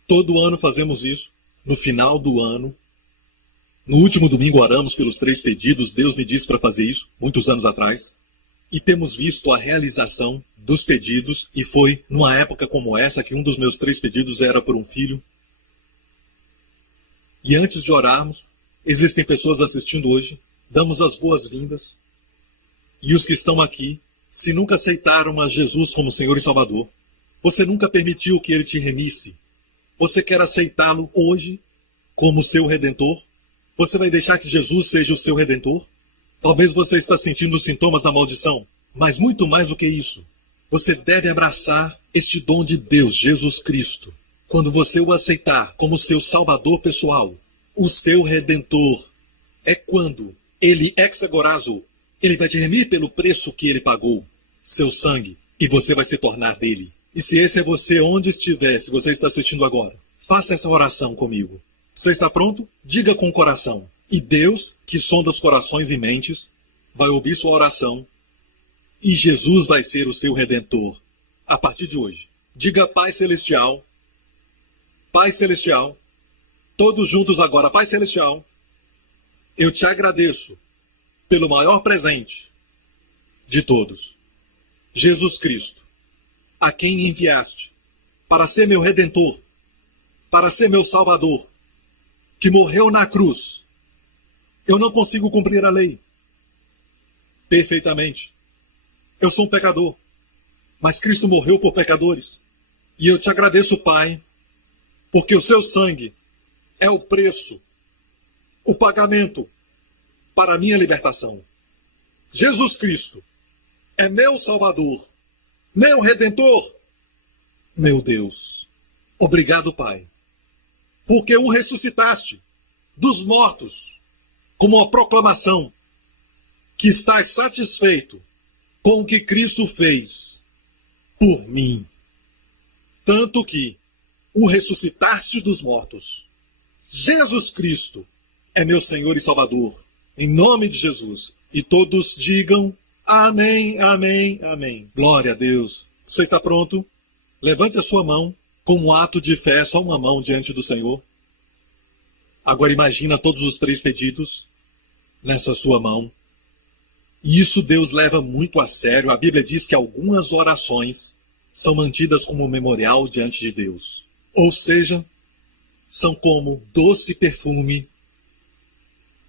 Todo ano fazemos isso. No final do ano, no último domingo oramos pelos 3 pedidos. Deus me disse para fazer isso, muitos anos atrás. E temos visto a realização dos pedidos. E foi numa época como essa que um dos meus 3 pedidos era por um filho. E antes de orarmos, existem pessoas assistindo hoje. Damos as boas-vindas. E os que estão aqui, se nunca aceitaram a Jesus como Senhor e Salvador, você nunca permitiu que Ele te remisse, você quer aceitá-lo hoje como seu Redentor? Você vai deixar que Jesus seja o seu Redentor? Talvez você está sentindo os sintomas da maldição, mas muito mais do que isso. Você deve abraçar este dom de Deus, Jesus Cristo. Quando você o aceitar como seu Salvador pessoal, o seu Redentor, é quando Ele exagorazo, Ele vai te remir pelo preço que Ele pagou, seu sangue, e você vai se tornar dele. E se esse é você onde estiver, se você está assistindo agora, faça essa oração comigo. Você está pronto? Diga com o coração. E Deus, que sonda os corações e mentes, vai ouvir sua oração. E Jesus vai ser o seu Redentor. A partir de hoje. Diga Pai Celestial. Pai Celestial. Todos juntos agora. Pai Celestial. Eu te agradeço pelo maior presente de todos. Jesus Cristo. A quem me enviaste para ser meu Redentor, para ser meu Salvador, que morreu na cruz. Eu não consigo cumprir a lei perfeitamente. Eu sou um pecador, mas Cristo morreu por pecadores. E eu te agradeço, Pai, porque o seu sangue é o preço, o pagamento para a minha libertação. Jesus Cristo é meu Salvador, meu Redentor, meu Deus. Obrigado, Pai, porque o ressuscitaste dos mortos, como uma proclamação que estás satisfeito com o que Cristo fez por mim. Tanto que o ressuscitaste dos mortos. Jesus Cristo é meu Senhor e Salvador. Em nome de Jesus. E todos digam amém, amém, amém. Glória a Deus. Você está pronto? Levante a sua mão como um ato de fé, só uma mão diante do Senhor. Agora imagina todos os 3 pedidos nessa sua mão. E isso Deus leva muito a sério. A Bíblia diz que algumas orações são mantidas como memorial diante de Deus. Ou seja, são como doce perfume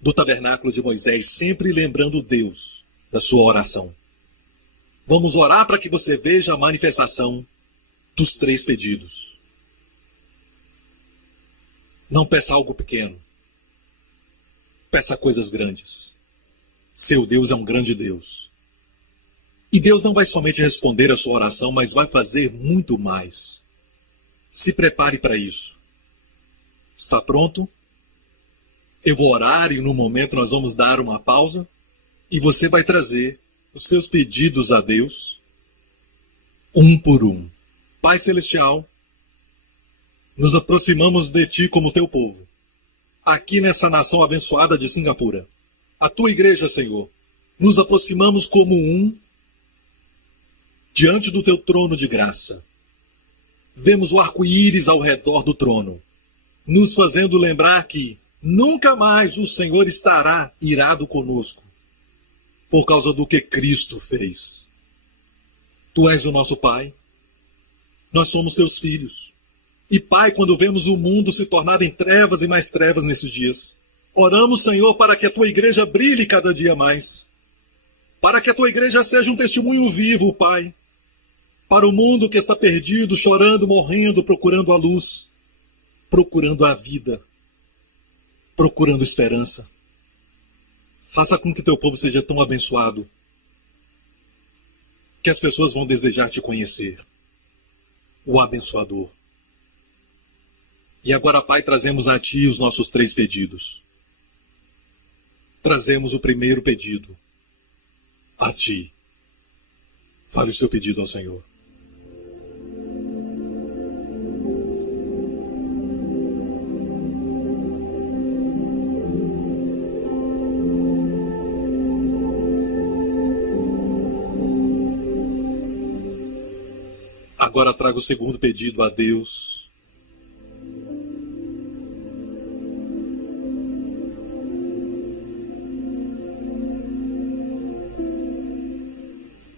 do tabernáculo de Moisés, sempre lembrando Deus da sua oração. Vamos orar para que você veja a manifestação dos 3 pedidos. Não peça algo pequeno. Peça coisas grandes. Seu Deus é um grande Deus. E Deus não vai somente responder a sua oração, mas vai fazer muito mais. Se prepare para isso. Está pronto? Eu vou orar e no momento nós vamos dar uma pausa e você vai trazer os seus pedidos a Deus, um por um. Pai Celestial, nos aproximamos de Ti como Teu povo, aqui nessa nação abençoada de Singapura. A Tua igreja, Senhor, nos aproximamos como um diante do Teu trono de graça. Vemos o arco-íris ao redor do trono, nos fazendo lembrar que nunca mais o Senhor estará irado conosco, por causa do que Cristo fez. Tu és o nosso Pai. Nós somos teus filhos. E, Pai, quando vemos o mundo se tornar em trevas e mais trevas nesses dias, oramos, Senhor, para que a tua igreja brilhe cada dia mais. Para que a tua igreja seja um testemunho vivo, Pai. Para o mundo que está perdido, chorando, morrendo, procurando a luz, procurando a vida, procurando esperança. Faça com que teu povo seja tão abençoado que as pessoas vão desejar te conhecer, o abençoador. E agora, Pai, trazemos a Ti os nossos 3 pedidos. Trazemos o primeiro pedido a Ti. Fale o seu pedido ao Senhor. Agora trago o segundo pedido a Deus.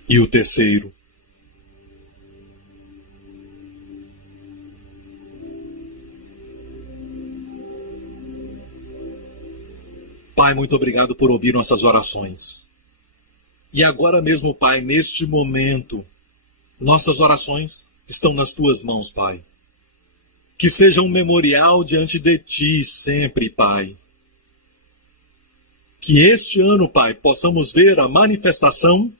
E o terceiro. Pai, muito obrigado por ouvir nossas orações. E agora mesmo, Pai, neste momento, nossas orações estão nas tuas mãos, Pai. Que seja um memorial diante de Ti sempre, Pai. Que este ano, Pai, possamos ver a manifestação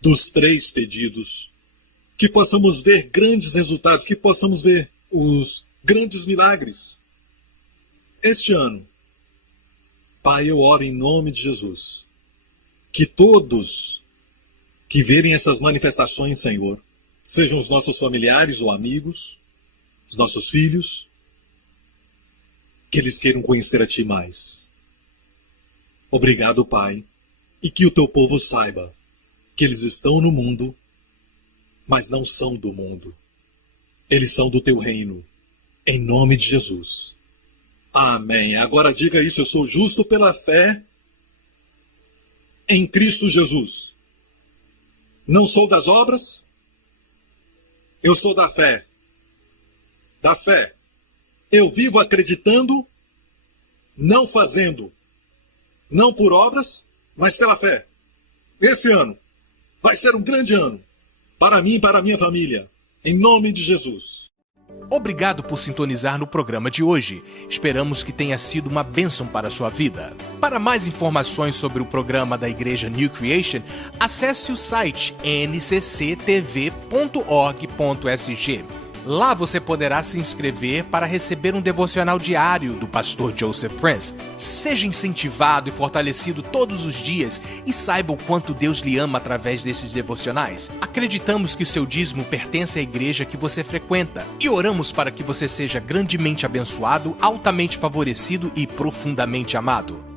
dos 3 pedidos. Que possamos ver grandes resultados, que possamos ver os grandes milagres. Este ano, Pai, eu oro em nome de Jesus. Que todos que verem essas manifestações, Senhor, sejam os nossos familiares ou amigos, os nossos filhos, que eles queiram conhecer a Ti mais. Obrigado, Pai, e que o Teu povo saiba que eles estão no mundo, mas não são do mundo. Eles são do Teu reino, em nome de Jesus. Amém. Agora diga isso: eu sou justo pela fé em Cristo Jesus. Não sou das obras, eu sou da fé. Da fé. Eu vivo acreditando, não fazendo. Não por obras, mas pela fé. Esse ano vai ser um grande ano para mim e para a minha família. Em nome de Jesus. Obrigado por sintonizar no programa de hoje. Esperamos que tenha sido uma bênção para a sua vida. Para mais informações sobre o programa da Igreja New Creation, acesse o site ncctv.org.sg. Lá você poderá se inscrever para receber um devocional diário do pastor Joseph Prince. Seja incentivado e fortalecido todos os dias e saiba o quanto Deus lhe ama através desses devocionais. Acreditamos que o seu dízimo pertence à igreja que você frequenta e oramos para que você seja grandemente abençoado, altamente favorecido e profundamente amado.